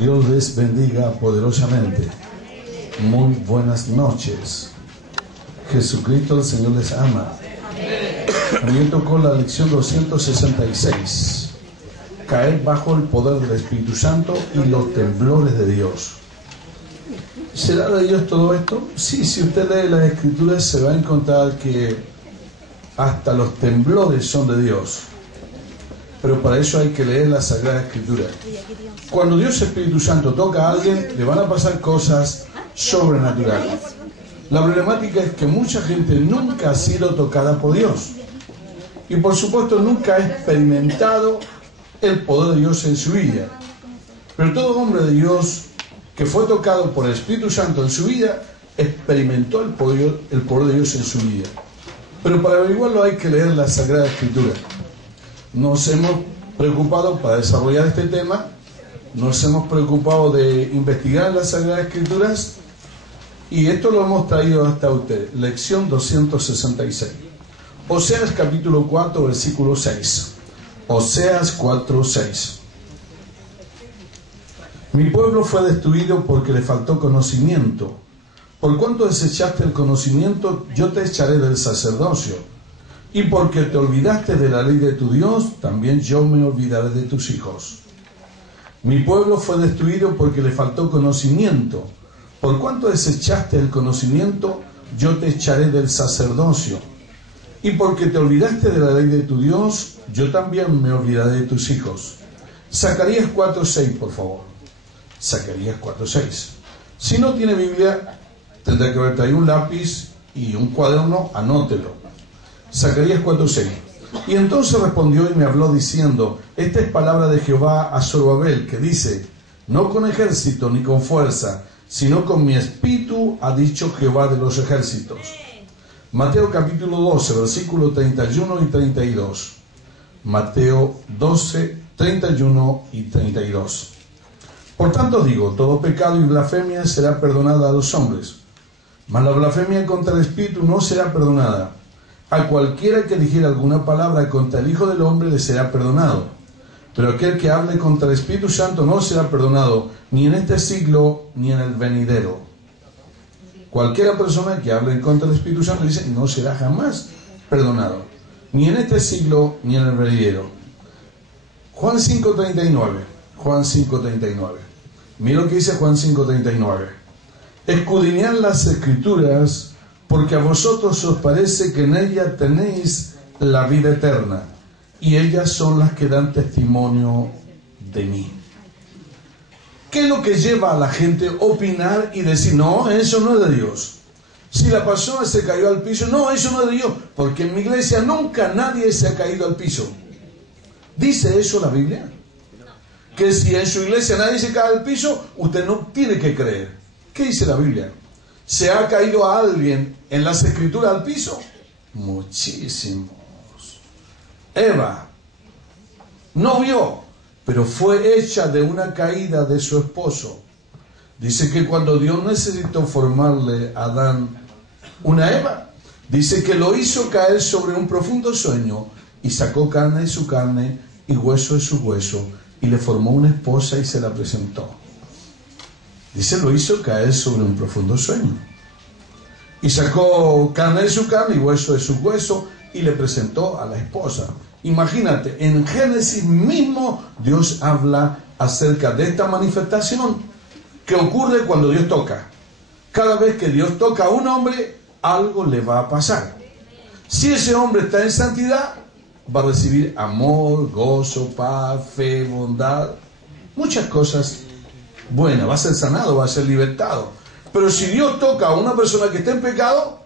Dios les bendiga poderosamente. Muy buenas noches. Jesucristo el Señor les ama. A mí me tocó la lección 266. Caer bajo el poder del Espíritu Santo y los temblores de Dios. ¿Será de Dios todo esto? Sí, si usted lee las Escrituras se va a encontrar que hasta los temblores son de Dios. Pero para eso hay que leer la Sagrada Escritura. Cuando Dios Espíritu Santo toca a alguien, le van a pasar cosas sobrenaturales. La problemática es que mucha gente nunca ha sido tocada por Dios. Y por supuesto nunca ha experimentado el poder de Dios en su vida. Pero todo hombre de Dios que fue tocado por el Espíritu Santo en su vida, experimentó el poder de Dios en su vida. Pero para averiguarlo hay que leer la Sagrada Escritura. Nos hemos preocupado para desarrollar este tema, nos hemos preocupado de investigar las Sagradas Escrituras y esto lo hemos traído hasta usted. Lección 266. Oseas capítulo 4, versículo 6. Oseas 4, 6. Mi pueblo fue destruido porque le faltó conocimiento. Por cuanto desechaste el conocimiento, yo te echaré del sacerdocio. Y porque te olvidaste de la ley de tu Dios, también yo me olvidaré de tus hijos. Mi pueblo fue destruido porque le faltó conocimiento. Por cuanto desechaste el conocimiento, yo te echaré del sacerdocio. Y porque te olvidaste de la ley de tu Dios, yo también me olvidaré de tus hijos. Zacarías 4:6, por favor. Zacarías 4:6. Si no tiene Biblia, tendrá que haber traído un lápiz y un cuaderno, anótelo. Zacarías 4:6. Y entonces respondió y me habló diciendo: esta es palabra de Jehová a Zorobabel, que dice: no con ejército ni con fuerza, sino con mi espíritu, ha dicho Jehová de los ejércitos. Mateo capítulo 12, versículos 31 y 32. Mateo 12, 31 y 32. Por tanto digo, todo pecado y blasfemia será perdonada a los hombres, mas la blasfemia contra el Espíritu no será perdonada. A cualquiera que dijera alguna palabra contra el Hijo del Hombre le será perdonado, pero aquel que hable contra el Espíritu Santo no será perdonado, ni en este siglo ni en el venidero. Cualquiera persona que hable en contra del Espíritu Santo dice no será jamás perdonado, ni en este siglo ni en el venidero. Juan 5:39. Juan 5:39. Mira lo que dice Juan 5:39. Escudriñad las Escrituras, porque a vosotros os parece que en ellas tenéis la vida eterna, y ellas son las que dan testimonio de mí. ¿Qué es lo que lleva a la gente a opinar y decir, no, eso no es de Dios? Si la persona se cayó al piso, no, eso no es de Dios, porque en mi iglesia nunca nadie se ha caído al piso. ¿Dice eso la Biblia? Que si en su iglesia nadie se cae al piso, usted no tiene que creer. ¿Qué dice la Biblia? ¿Se ha caído a alguien en las Escrituras al piso? Muchísimos. Eva no vio, pero fue hecha de una caída de su esposo. Dice que cuando Dios necesitó formarle a Adán una Eva, dice que lo hizo caer sobre un profundo sueño y sacó carne de su carne y hueso de su hueso, y le formó una esposa y se la presentó. Dice, lo hizo caer sobre un profundo sueño. Y sacó carne de su carne y hueso de su hueso y le presentó a la esposa. Imagínate, en Génesis mismo Dios habla acerca de esta manifestación que ocurre cuando Dios toca. Cada vez que Dios toca a un hombre, algo le va a pasar. Si ese hombre está en santidad, va a recibir amor, gozo, paz, fe, bondad, muchas cosas buenas. Va a ser sanado, va a ser libertado. Pero si Dios toca a una persona que está en pecado,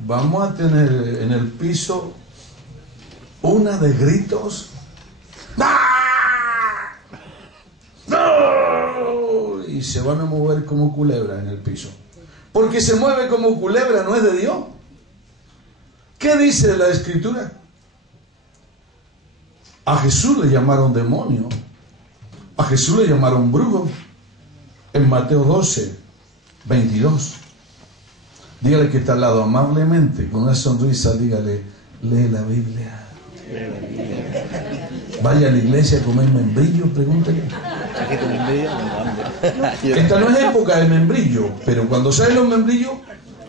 vamos a tener en el piso una de gritos. ¡Ah! ¡No! Y se van a mover como culebra en el piso. Porque se mueve como culebra, no es de Dios. ¿Qué dice la Escritura? A Jesús le llamaron demonio. A Jesús le llamaron brujo. En Mateo 12, 22. Dígale que está al lado amablemente, con una sonrisa, dígale, lee la Biblia. Vaya a la iglesia a comer membrillo, pregúntale. Esta no es época de membrillo, pero cuando salen los membrillos,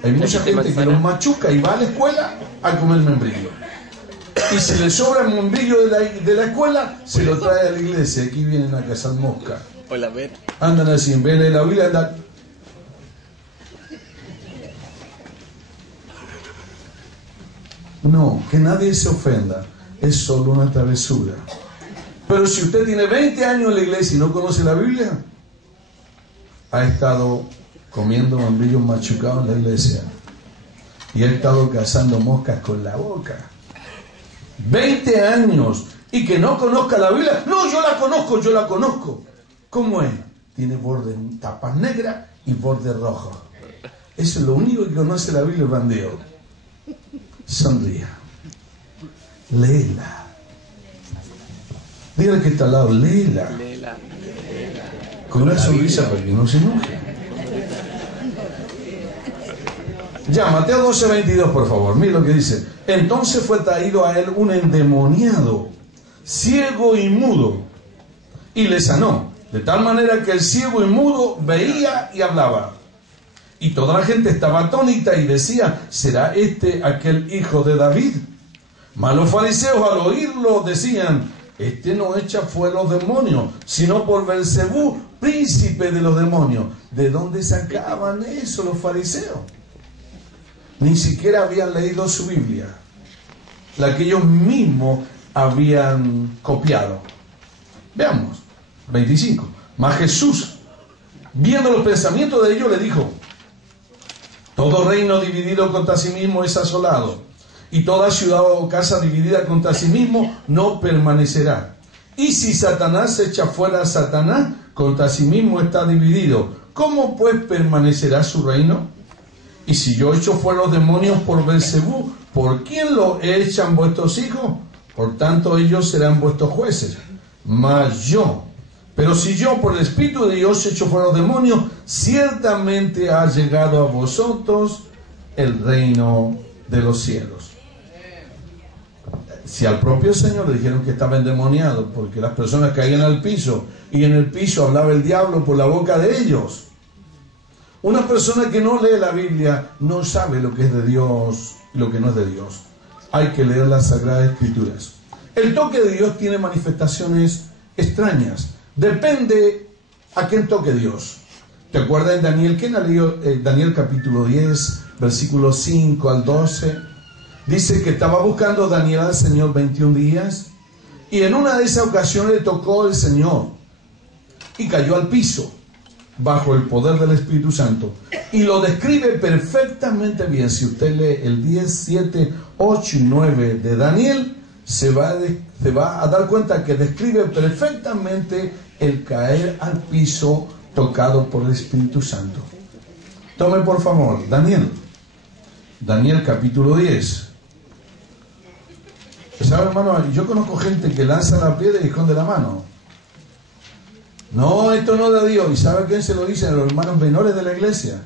hay mucha gente que los machuca y va a la escuela a comer membrillo. Y si le sobra el membrillo de la escuela, se lo trae a la iglesia. Aquí vienen a cazar mosca. Andan así, en vez de la Biblia, andan. No, que nadie se ofenda. Es solo una travesura. Pero si usted tiene 20 años en la iglesia y no conoce la Biblia, ha estado comiendo membrillos machucados en la iglesia y ha estado cazando moscas con la boca. 20 años y que no conozca la Biblia. No, yo la conozco. ¿Cómo es? Tiene borde, tapas negras y borde rojo. Eso es lo único que conoce la Biblia, el bandido. Sonría. Léela. Dígale que está al lado, léela. Con una sonrisa para que no se enoje. Ya, Mateo 12:22, por favor. Mira lo que dice. Entonces fue traído a él un endemoniado, ciego y mudo, y le sanó. De tal manera que el ciego y mudo veía y hablaba. Y toda la gente estaba atónita y decía, ¿será este aquel hijo de David? Mas los fariseos al oírlo decían, este no echa fuera los demonios, sino por Belcebú, príncipe de los demonios. ¿De dónde sacaban eso los fariseos? Ni siquiera habían leído su Biblia, la que ellos mismos habían copiado. Veamos, 25. Mas Jesús, viendo los pensamientos de ellos, le dijo, todo reino dividido contra sí mismo es asolado, y toda ciudad o casa dividida contra sí mismo no permanecerá. Y si Satanás echa fuera a Satanás, contra sí mismo está dividido. ¿Cómo pues permanecerá su reino? Y si yo echo fuera los demonios por Belcebú, ¿por quién lo echan vuestros hijos? Por tanto ellos serán vuestros jueces. Pero si yo por el Espíritu de Dios echo fuera los demonios, ciertamente ha llegado a vosotros el reino de los cielos. Si al propio Señor le dijeron que estaba endemoniado porque las personas caían al piso y en el piso hablaba el diablo por la boca de ellos. Una persona que no lee la Biblia no sabe lo que es de Dios y lo que no es de Dios. Hay que leer las Sagradas Escrituras. El toque de Dios tiene manifestaciones extrañas. Depende a quién toque Dios. ¿Te acuerdas de Daniel? ¿Quién ha leído Daniel capítulo 10, versículos 5 al 12? Dice que estaba buscando Daniel al Señor 21 días y en una de esas ocasiones le tocó el Señor y cayó al piso bajo el poder del Espíritu Santo. Y lo describe perfectamente bien. Si usted lee el 10, 7, 8 y 9 de Daniel, se va a dar cuenta que describe perfectamente el caer al piso tocado por el Espíritu Santo. Tome por favor Daniel capítulo 10. ¿Sabe, hermano? Yo conozco gente que lanza la piedra y esconde la mano. No, esto no es de Dios. ¿Y sabe a quién se lo dicen? A los hermanos menores de la iglesia.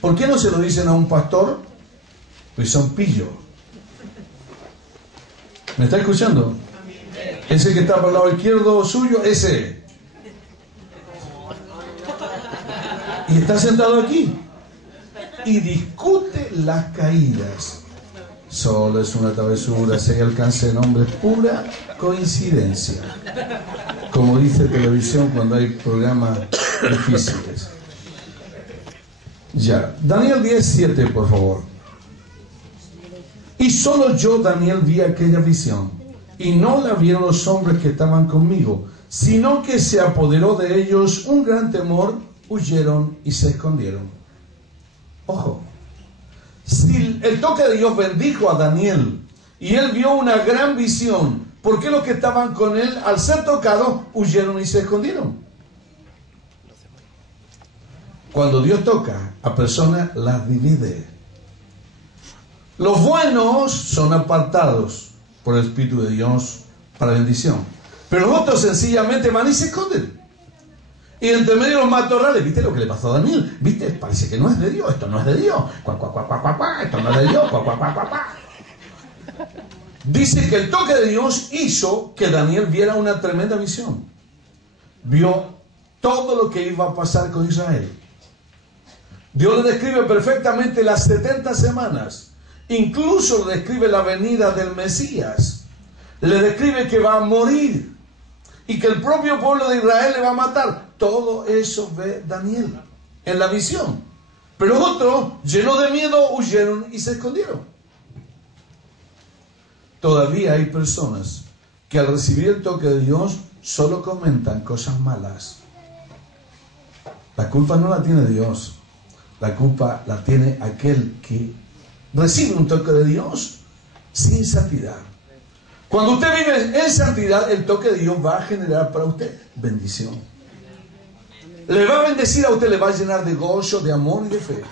¿Por qué no se lo dicen a un pastor? Pues son pillos. ¿Me está escuchando? Ese que está por el lado izquierdo suyo, ese. Y está sentado aquí. Y discute las caídas. Solo es una travesura, si hay alcance de nombre, pura coincidencia. Como dice televisión cuando hay programas difíciles. Ya, Daniel 10:7, por favor. Y solo yo, Daniel, vi aquella visión, y no la vieron los hombres que estaban conmigo, sino que se apoderó de ellos un gran temor, huyeron y se escondieron. Ojo. Si el toque de Dios bendijo a Daniel y él vio una gran visión, ¿por qué los que estaban con él, al ser tocados, huyeron y se escondieron? Cuando Dios toca a personas, las divide. Los buenos son apartados por el Espíritu de Dios para bendición, pero los otros sencillamente van y se esconden. Y entre medio de los matorrales, ¿viste lo que le pasó a Daniel? ¿Viste? Parece que no es de Dios, esto no es de Dios. Esto no es de Dios. Dice que el toque de Dios hizo que Daniel viera una tremenda visión. Vio todo lo que iba a pasar con Israel. Dios le describe perfectamente las 70 semanas. Incluso le describe la venida del Mesías. Le describe que va a morir y que el propio pueblo de Israel le va a matar. Todo eso ve Daniel en la visión. Pero otros, llenos de miedo, huyeron y se escondieron. Todavía hay personas que al recibir el toque de Dios solo comentan cosas malas. La culpa no la tiene Dios. La culpa la tiene aquel que recibe un toque de Dios sin santidad. Cuando usted vive en santidad, el toque de Dios va a generar para usted bendición. Le va a bendecir a usted, le va a llenar de gozo, de amor y de fe.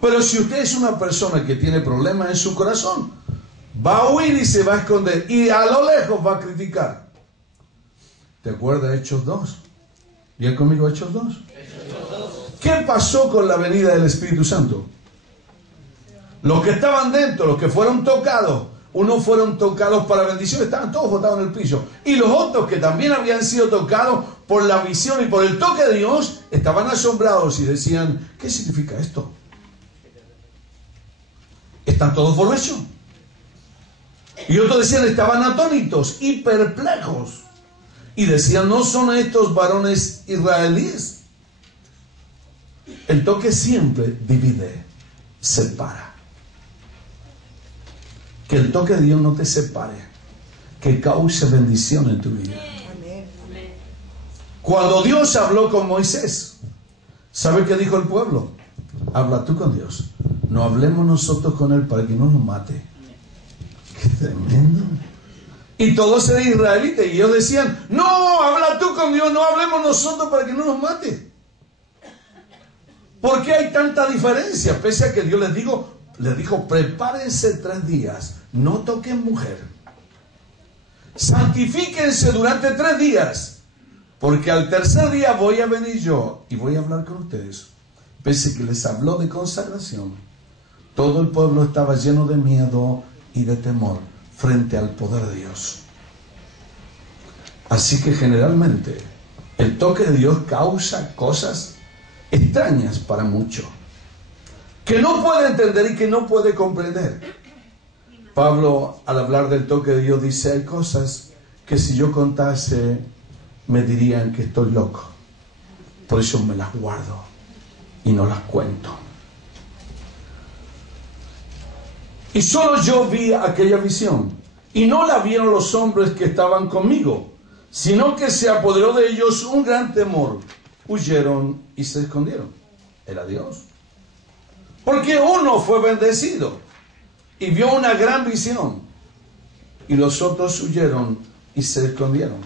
Pero si usted es una persona que tiene problemas en su corazón, va a huir y se va a esconder. Y a lo lejos va a criticar. ¿Te acuerdas de Hechos 2? ¿Bien conmigo Hechos 2? ¿Qué pasó con la venida del Espíritu Santo? Los que estaban dentro, los que fueron tocados, unos fueron tocados para bendición, estaban todos botados en el piso. Y los otros que también habían sido tocados por la visión y por el toque de Dios, estaban asombrados y decían, ¿qué significa esto? ¿Están todos borrachos? Y otros decían, estaban atónitos y perplejos. Y decían, ¿no son estos varones israelíes? El toque siempre divide, separa. Que el toque de Dios no te separe, que cause bendición en tu vida. Cuando Dios habló con Moisés, ¿sabe qué dijo el pueblo? Habla tú con Dios, no hablemos nosotros con él para que no nos mate. ¡Qué tremendo! Y todos eran israelitas y ellos decían, no, habla tú con Dios, no hablemos nosotros para que no nos mate. ¿Por qué hay tanta diferencia? Pese a que Dios les dijo, prepárense 3 días, no toquen mujer. Santifíquense durante 3 días, porque al tercer día voy a venir yo y voy a hablar con ustedes. Pese a que les habló de consagración, todo el pueblo estaba lleno de miedo y de temor frente al poder de Dios. Así que generalmente el toque de Dios causa cosas extrañas para muchos, que no puede entender y que no puede comprender. Pablo, al hablar del toque de Dios, dice, hay cosas que si yo contase me dirían que estoy loco. Por eso me las guardo y no las cuento. Y solo yo vi aquella visión, y no la vieron los hombres que estaban conmigo, sino que se apoderó de ellos un gran temor. Huyeron y se escondieron. Era Dios. Porque uno fue bendecido y vio una gran visión, y los otros huyeron y se escondieron.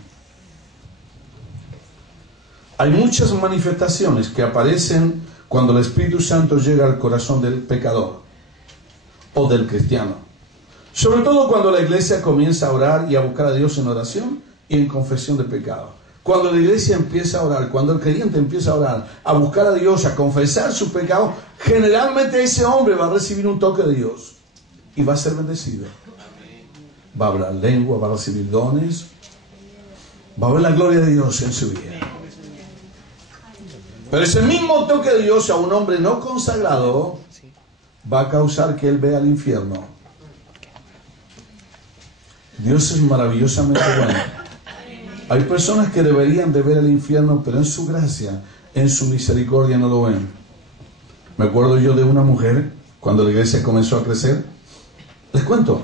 Hay muchas manifestaciones que aparecen cuando el Espíritu Santo llega al corazón del pecador o del cristiano. Sobre todo cuando la iglesia comienza a orar y a buscar a Dios en oración y en confesión de pecado. Cuando la iglesia empieza a orar, cuando el creyente empieza a orar, a buscar a Dios, a confesar sus pecados, generalmente ese hombre va a recibir un toque de Dios y va a ser bendecido. Va a hablar lengua, va a recibir dones, va a ver la gloria de Dios en su vida. Pero ese mismo toque de Dios a un hombre no consagrado va a causar que él vea el infierno. Dios es maravillosamente bueno. Hay personas que deberían de ver el infierno, pero en su gracia, en su misericordia no lo ven. Me acuerdo yo de una mujer, cuando la iglesia comenzó a crecer. Les cuento.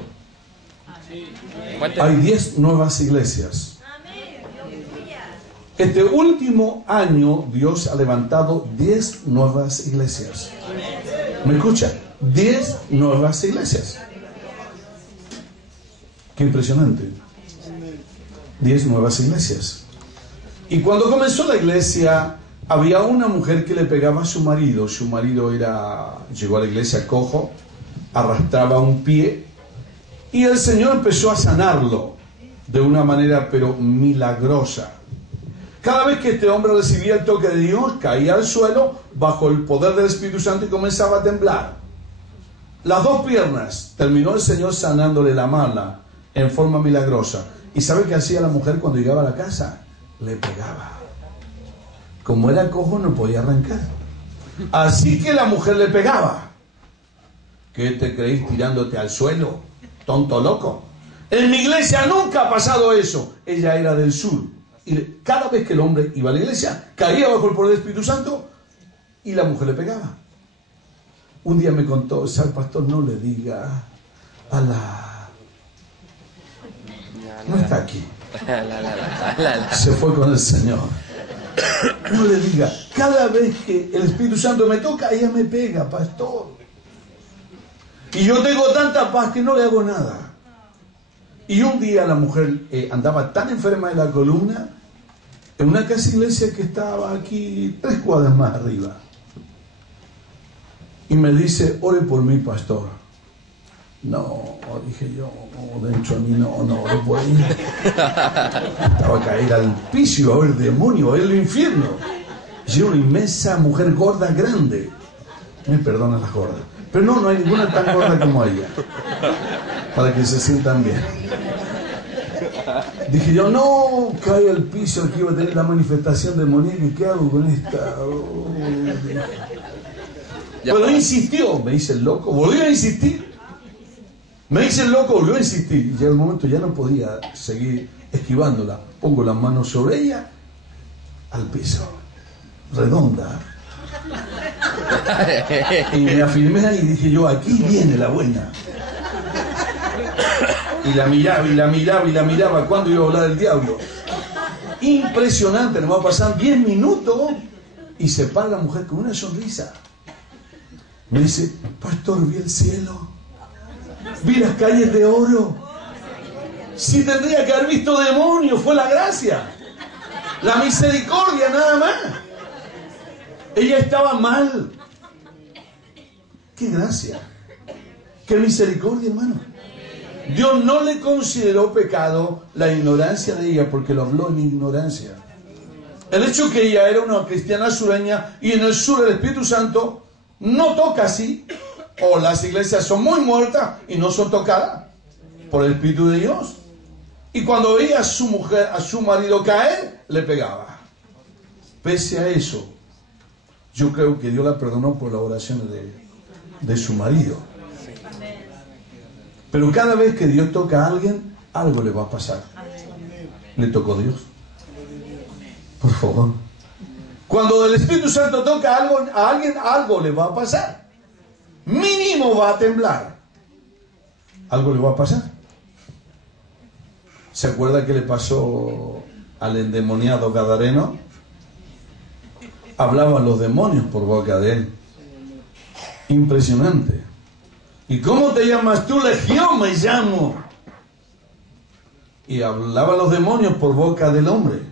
Hay 10 nuevas iglesias. Este último año Dios ha levantado 10 nuevas iglesias. ¿Me escucha? 10 nuevas iglesias. Qué impresionante. 10 nuevas iglesias. Y cuando comenzó la iglesia, había una mujer que le pegaba a su marido. Su marido llegó a la iglesia cojo, arrastraba un pie, y el Señor empezó a sanarlo de una manera pero milagrosa. Cada vez que este hombre recibía el toque de Dios, caía al suelo bajo el poder del Espíritu Santo y comenzaba a temblar. Las 2 piernas, terminó el Señor sanándole la mala en forma milagrosa. ¿Y sabe qué hacía la mujer cuando llegaba a la casa? Le pegaba. Como era cojo no podía arrancar. Así que la mujer le pegaba. ¿Qué te creís tirándote al suelo? Tonto loco. En mi iglesia nunca ha pasado eso. Ella era del sur. Y cada vez que el hombre iba a la iglesia, caía bajo el poder del Espíritu Santo y la mujer le pegaba. Un día me contó, ¿sabe, pastor? No le diga a la... No está aquí. Se fue con el Señor. No le diga, cada vez que el Espíritu Santo me toca, ella me pega, pastor. Y yo tengo tanta paz que no le hago nada. Y un día la mujer andaba tan enferma de la columna, en una casa iglesia que estaba aquí 3 cuadras más arriba. Y me dice, ore por mí, pastor. No, dije yo, dentro de mí no ore por mí. Estaba a caer al piso, a ver el demonio, a ver el infierno. Y una inmensa mujer gorda, grande. Me perdonan las gordas. Pero no hay ninguna tan gorda como ella. Para que se sientan bien. Dije yo, no, cae al piso, aquí va a tener la manifestación demoníaca. ¿Qué hago con esta? Pero insistió, me dice el loco, volvió a insistir. Me dice el loco, volvió a insistir. Y ya el momento ya no podía seguir esquivándola. Pongo las manos sobre ella, al piso, redonda. Y me afirmé ahí y dije yo, aquí viene la buena. Y la miraba, y la miraba, y la miraba. ¿Cuándo iba a hablar el diablo? Impresionante, nos va a pasar 10 minutos y se para la mujer con una sonrisa. Me dice, pastor, vi el cielo, vi las calles de oro. Si tendría que haber visto demonios, fue la gracia, la misericordia, nada más. Ella estaba mal. ¡Qué gracia! ¡Qué misericordia, hermano! Dios no le consideró pecado la ignorancia de ella, porque lo habló en ignorancia. El hecho que ella era una cristiana sureña y en el sur el Espíritu Santo no toca así, o las iglesias son muy muertas y no son tocadas por el Espíritu de Dios. Y cuando veía a su mujer, a su marido caer, le pegaba. Pese a eso, yo creo que Dios la perdonó por las oraciones de su marido. Pero cada vez que Dios toca a alguien, algo le va a pasar. ¿Le tocó Dios? Por favor. Cuando el Espíritu Santo toca a alguien, algo le va a pasar. Mínimo va a temblar. Algo le va a pasar. ¿Se acuerda qué le pasó al endemoniado gadareno? Hablaban los demonios por boca de él. Impresionante. ¿Y cómo te llamas tú? Legión me llamo. Y hablaban los demonios por boca del hombre.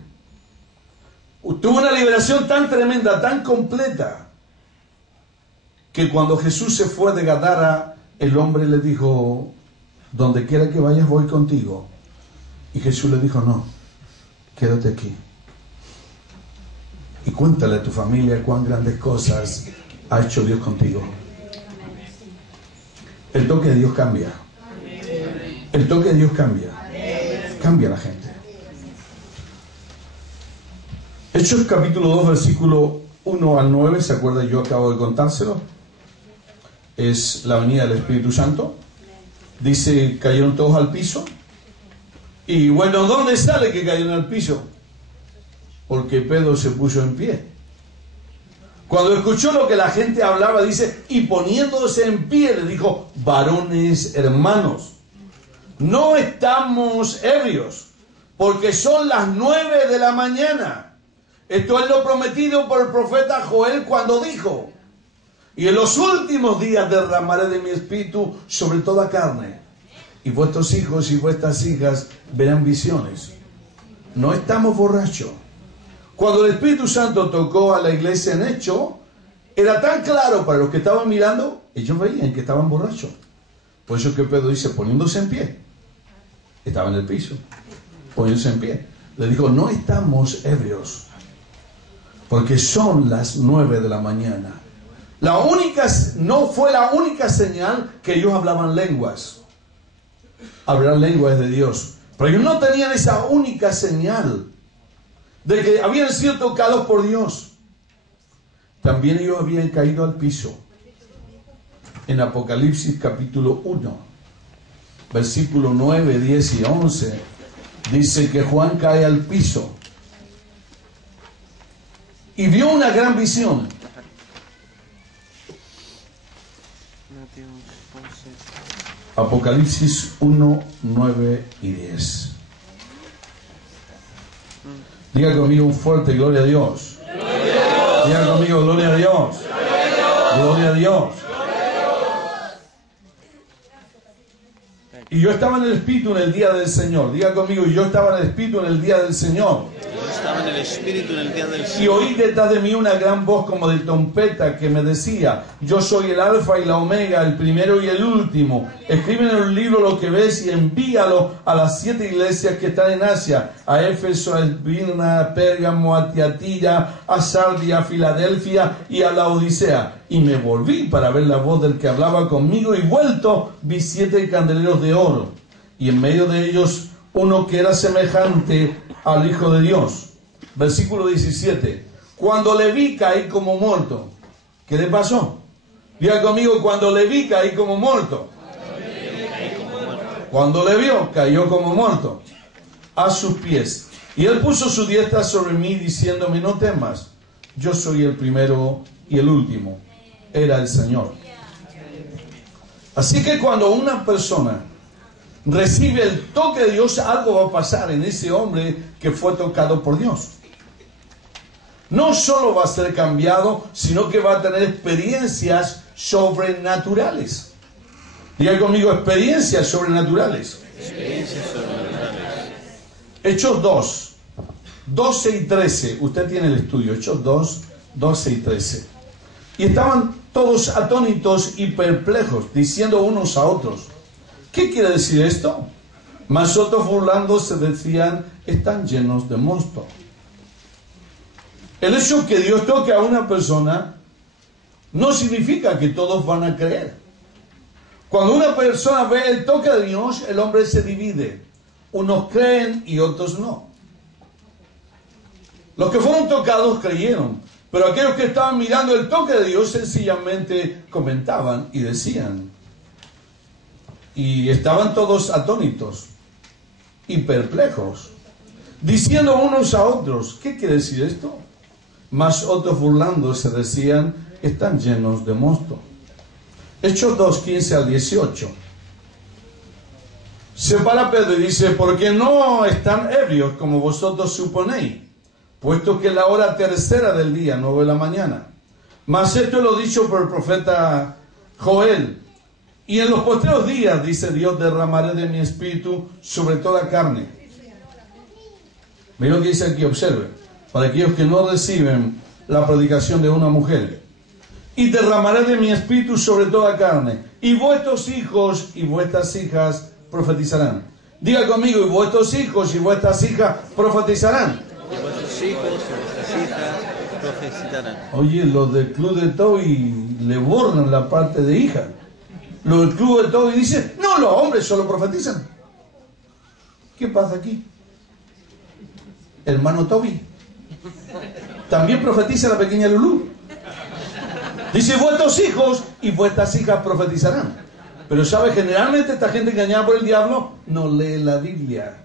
Tuvo una liberación tan tremenda, tan completa, que cuando Jesús se fue de Gadara, el hombre le dijo, donde quiera que vayas voy contigo. Y Jesús le dijo, no, quédate aquí. Y cuéntale a tu familia cuán grandes cosas ha hecho Dios contigo. El toque de Dios cambia. El toque de Dios cambia. Cambia a la gente. Hechos capítulo 2, versículo 1 al 9, ¿se acuerda? Yo acabo de contárselo. Es la venida del Espíritu Santo. Dice, cayeron todos al piso. Y bueno, ¿dónde sale que cayeron al piso? Porque Pedro se puso en pie. Cuando escuchó lo que la gente hablaba, dice, y poniéndose en pie, le dijo, varones hermanos, no estamos ebrios, porque son las 9 de la mañana. Esto es lo prometido por el profeta Joel cuando dijo, y en los últimos días derramaré de mi espíritu sobre toda carne, y vuestros hijos y vuestras hijas verán visiones. No estamos borrachos. Cuando el Espíritu Santo tocó a la iglesia en Hecho, era tan claro para los que estaban mirando, ellos veían que estaban borrachos. Por eso que Pedro dice, poniéndose en pie. Estaba en el piso, poniéndose en pie. Le dijo, no estamos ebrios, porque son las 9 de la mañana. No fue la única señal que ellos hablaban lenguas. hablar lenguas de Dios. Pero ellos no tenían esa única señal de que habían sido tocados por Dios. También ellos habían caído al piso. En Apocalipsis capítulo 1, versículo 9, 10 y 11, dice que Juan cae al piso y vio una gran visión. Apocalipsis 1, 9 y 10. Diga conmigo un fuerte gloria a Dios. Diga conmigo gloria a Dios. Gloria a Dios. Y yo estaba en el Espíritu en el día del Señor. Diga conmigo, yo estaba en el Espíritu en el día del Señor. Estaba en el Espíritu en el día del Y Señor. oí detrás de mí una gran voz como de trompeta que me decía: yo soy el Alfa y la Omega, el primero y el último. Escribe en el libro lo que ves y envíalo a las 7 iglesias que están en Asia: a Éfeso, a Esmirna, a Pérgamo, a Tiatira, a Sardia, a Filadelfia y a la Odisea. Y me volví para ver la voz del que hablaba conmigo, y vuelto vi 7 candeleros de oro, y en medio de ellos uno que era semejante al Hijo de Dios. Versículo 17. Cuando le vi caí como muerto. ¿Qué le pasó? Diga conmigo, cuando le vi caí como muerto. Cuando le vio, cayó como muerto a sus pies. Y él puso su diestra sobre mí, diciéndome: no temas, yo soy el primero y el último. Era el Señor. Así que cuando una persona recibe el toque de Dios, algo va a pasar en ese hombre que fue tocado por Dios. No solo va a ser cambiado, sino que va a tener experiencias sobrenaturales. Diga conmigo, experiencias sobrenaturales. Experiencias sobrenaturales. Hechos 2, 12 y 13. Usted tiene el estudio. Hechos 2, 12 y 13. Y estaban todos atónitos y perplejos, diciendo unos a otros: ¿qué quiere decir esto? Mas otros, burlándose, decían: están llenos de mosto. El hecho que Dios toque a una persona no significa que todos van a creer. Cuando una persona ve el toque de Dios, el hombre se divide. Unos creen y otros no. Los que fueron tocados creyeron, pero aquellos que estaban mirando el toque de Dios sencillamente comentaban y decían. Y estaban todos atónitos y perplejos, diciendo unos a otros: ¿qué quiere decir esto? Mas otros, burlándose, decían: están llenos de mosto. Hechos 2, 15 al 18. Se para Pedro y dice: porque no están ebrios como vosotros suponéis, puesto que la hora tercera del día, 9 de la mañana. Mas esto lo dicho por el profeta Joel: y en los postreros días, dice Dios, derramaré de mi espíritu sobre toda carne. Mira lo que dice aquí, observe. Para aquellos que no reciben la predicación de una mujer: y derramaré de mi espíritu sobre toda carne, y vuestros hijos y vuestras hijas profetizarán. Diga conmigo: y vuestros hijos y vuestras hijas profetizarán. Y vuestros hijos y vuestras hijas profetizarán. Oye, los del club de Toby le borran la parte de hija. Los del club de Toby dicen: no, los hombres solo profetizan. ¿Qué pasa aquí? Hermano Toby, también profetiza la pequeña Lulú. Dice: vuestros hijos y vuestras hijas profetizarán. Pero sabe, generalmente esta gente engañada por el diablo no lee la Biblia.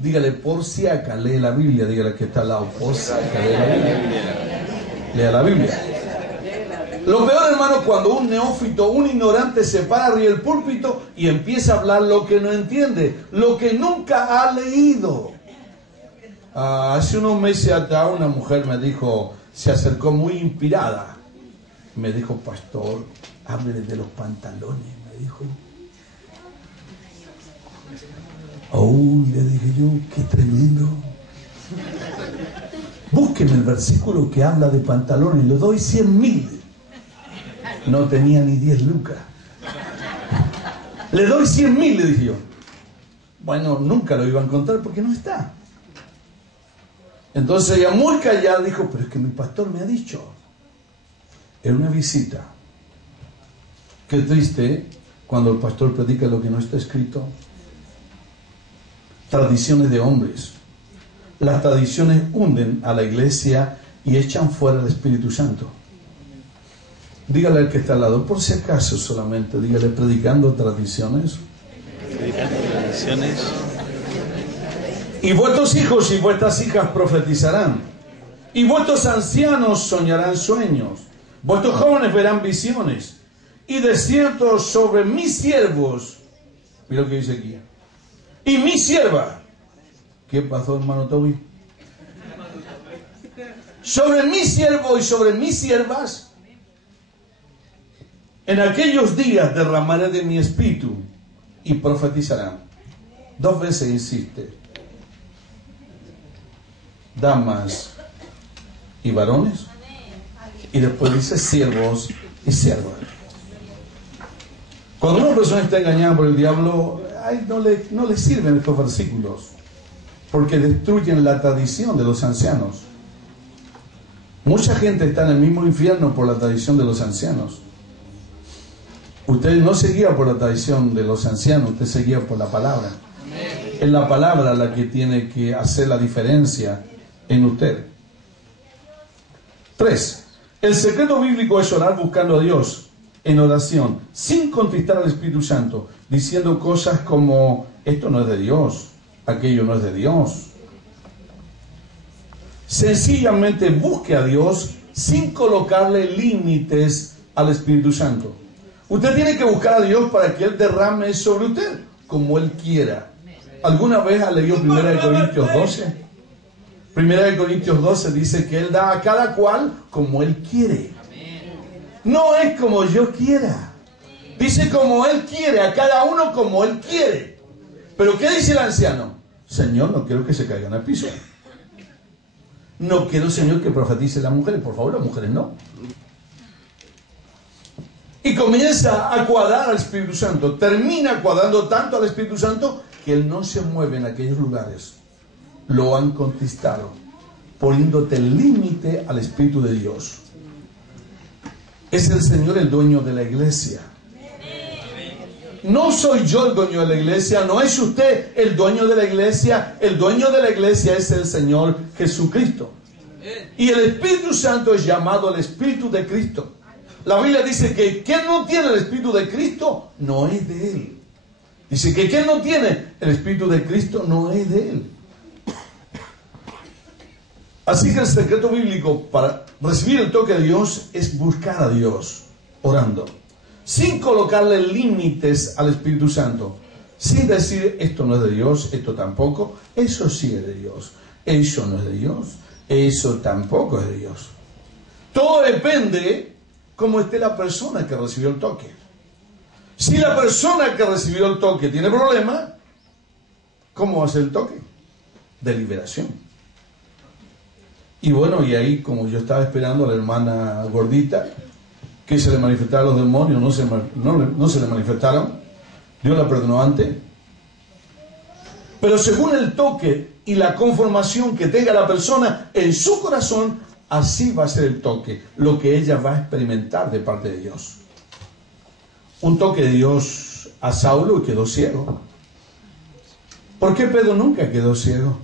Dígale: por si acá, lee la Biblia. Dígale que está al lado: por si acá, lee la Biblia. Lea la Biblia. Lo peor, hermano, cuando un neófito, un ignorante, se para arriba del púlpito y empieza a hablar lo que no entiende, lo que nunca ha leído. Hace unos meses atrás una mujer me dijo, se acercó muy inspirada. Me dijo: pastor, hable de los pantalones, me dijo. Oh, le dije yo, qué tremendo. Búsqueme el versículo que habla de pantalones, le doy 100.000. No tenía ni 10 lucas. Le doy 100.000, le dije yo. Bueno, nunca lo iba a encontrar porque no está. Entonces ella, muy callada, dijo: pero es que mi pastor me ha dicho. En una visita. Qué triste cuando el pastor predica lo que no está escrito. Tradiciones de hombres. Las tradiciones hunden a la iglesia y echan fuera el Espíritu Santo. Dígale al que está al lado, por si acaso solamente, dígale, predicando tradiciones. Predicando tradiciones. Y vuestros hijos y vuestras hijas profetizarán. Y vuestros ancianos soñarán sueños. Vuestros jóvenes verán visiones. Y de cierto sobre mis siervos, mira lo que dice aquí, y mi sierva. ¿Qué pasó, hermano Toby? Sobre mi siervo y sobre mis siervas, en aquellos días derramaré de mi espíritu y profetizarán. 2 veces insiste. Damas y varones. Y después dice siervos y siervas. Cuando una persona está engañada por el diablo, no le sirven estos versículos, porque destruyen la tradición de los ancianos. Mucha gente está en el mismo infierno por la tradición de los ancianos. Usted no se guía por la tradición de los ancianos, usted se guía por la palabra. Es la palabra la que tiene que hacer la diferencia en usted. 3. El secreto bíblico es orar buscando a Dios en oración, sin contristar al Espíritu Santo, diciendo cosas como, esto no es de Dios, aquello no es de Dios. Sencillamente busque a Dios sin colocarle límites al Espíritu Santo. Usted tiene que buscar a Dios para que Él derrame sobre usted como Él quiera. ¿Alguna vez ha leído 1 Corintios 12? 1 Corintios 12 dice que Él da a cada cual como Él quiere. No es como yo quiera. Dice como Él quiere, a cada uno como Él quiere. Pero ¿qué dice el anciano? Señor, no quiero que se caigan al piso. No quiero, Señor, que profetice las mujeres. Por favor, las mujeres no. Y comienza a cuadrar al Espíritu Santo. Termina cuadrando tanto al Espíritu Santo que Él no se mueve en aquellos lugares. Lo han conquistado, poniéndote el límite al Espíritu de Dios. Es el Señor el dueño de la iglesia. No soy yo el dueño de la iglesia, no es usted el dueño de la iglesia. El dueño de la iglesia es el Señor Jesucristo. Y el Espíritu Santo es llamado el Espíritu de Cristo. La Biblia dice que quien no tiene el Espíritu de Cristo no es de Él. Dice que quien no tiene el Espíritu de Cristo no es de Él. Así que el secreto bíblico para recibir el toque de Dios es buscar a Dios, orando, sin colocarle límites al Espíritu Santo, sin decir esto no es de Dios, esto tampoco, eso sí es de Dios, eso no es de Dios, eso tampoco es de Dios. Todo depende cómo esté la persona que recibió el toque. Si la persona que recibió el toque tiene problema, ¿cómo va a ser el toque? De liberación. Y bueno, y ahí como yo estaba esperando a la hermana gordita que se le manifestaran los demonios, no se le manifestaron. Dios la perdonó antes. Pero según el toque y la conformación que tenga la persona en su corazón, así va a ser el toque, lo que ella va a experimentar de parte de Dios. Un toque de Dios a Saulo y quedó ciego. ¿Por qué Pedro nunca quedó ciego?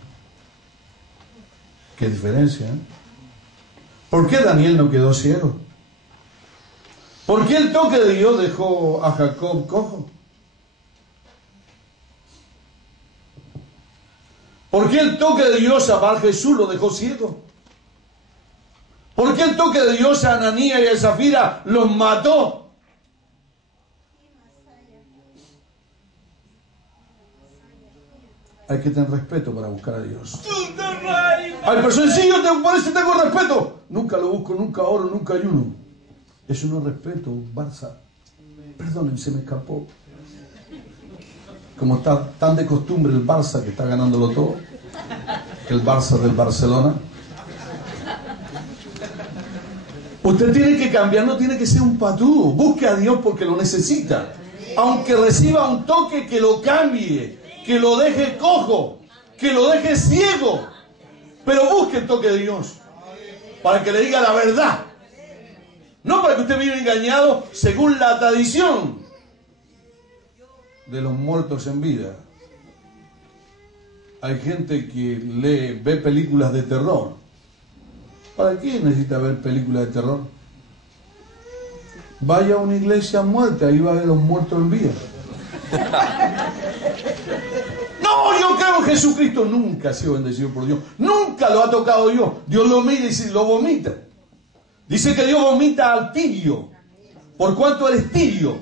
Qué diferencia, ¿eh? ¿Por qué Daniel no quedó ciego? ¿Por qué el toque de Dios dejó a Jacob cojo? ¿Por qué el toque de Dios a Bar Jesús lo dejó ciego? ¿Por qué el toque de Dios a Ananías y a Zafira los mató? Hay que tener respeto para buscar a Dios. Hay personas, sí, por eso tengo respeto. Nunca lo busco, nunca oro, nunca ayuno. Eso no es respeto, Barça. Perdonen, se me escapó. Como está tan de costumbre el Barça que está ganándolo todo, el Barça del Barcelona. Usted tiene que cambiar, no tiene que ser un patú. Busque a Dios porque lo necesita. Aunque reciba un toque que lo cambie, que lo deje cojo, que lo deje ciego. Pero busque el toque de Dios para que le diga la verdad. No para que usted viva engañado según la tradición. de los muertos en vida. Hay gente que ve películas de terror. ¿Para qué necesita ver películas de terror? Vaya a una iglesia muerta, ahí va a ver a los muertos en vida. No, yo creo que Jesucristo nunca ha sido bendecido por Dios. Nunca lo ha tocado Dios. Dios lo mira y lo vomita. Dice que Dios vomita al tibio. Por cuanto eres tibio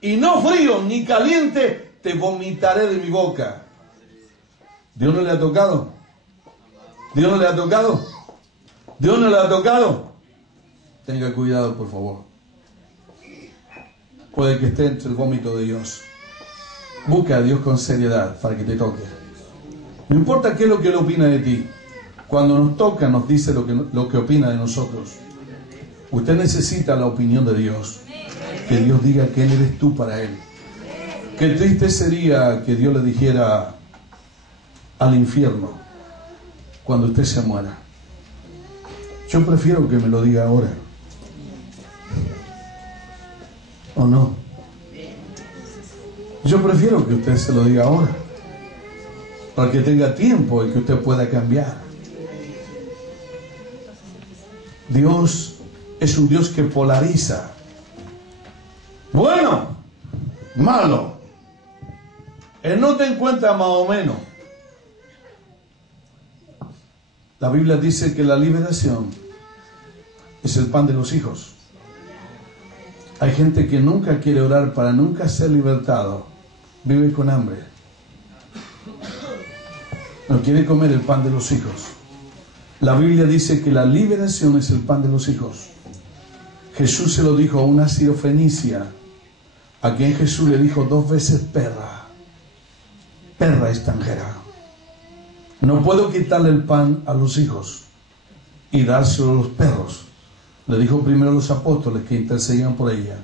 y no frío ni caliente, te vomitaré de mi boca. ¿Dios no le ha tocado? ¿Dios no le ha tocado? ¿Dios no le ha tocado? Tenga cuidado, por favor. Puede que esté entre el vómito de Dios. Busca a Dios con seriedad para que te toque. No importa qué es lo que Él opina de ti. Cuando nos toca, nos dice lo que opina de nosotros. Usted necesita la opinión de Dios. Que Dios diga quién eres tú para Él. Qué triste sería que Dios le dijera al infierno cuando usted se muera. Yo prefiero que me lo diga ahora. ¿O no? Yo prefiero que usted se lo diga ahora, para que tenga tiempo y que usted pueda cambiar. Dios es un Dios que polariza. Bueno, malo. Él no te encuentra más o menos. La Biblia dice que la liberación es el pan de los hijos. Hay gente que nunca quiere orar para nunca ser libertado. Vive con hambre. No quiere comer el pan de los hijos. La Biblia dice que la liberación es el pan de los hijos. Jesús se lo dijo a una sirofenicia, a quien Jesús le dijo 2 veces perra. Perra extranjera. No puedo quitarle el pan a los hijos y dárselo a los perros. Le dijo primero a los apóstoles que intercedían por ella.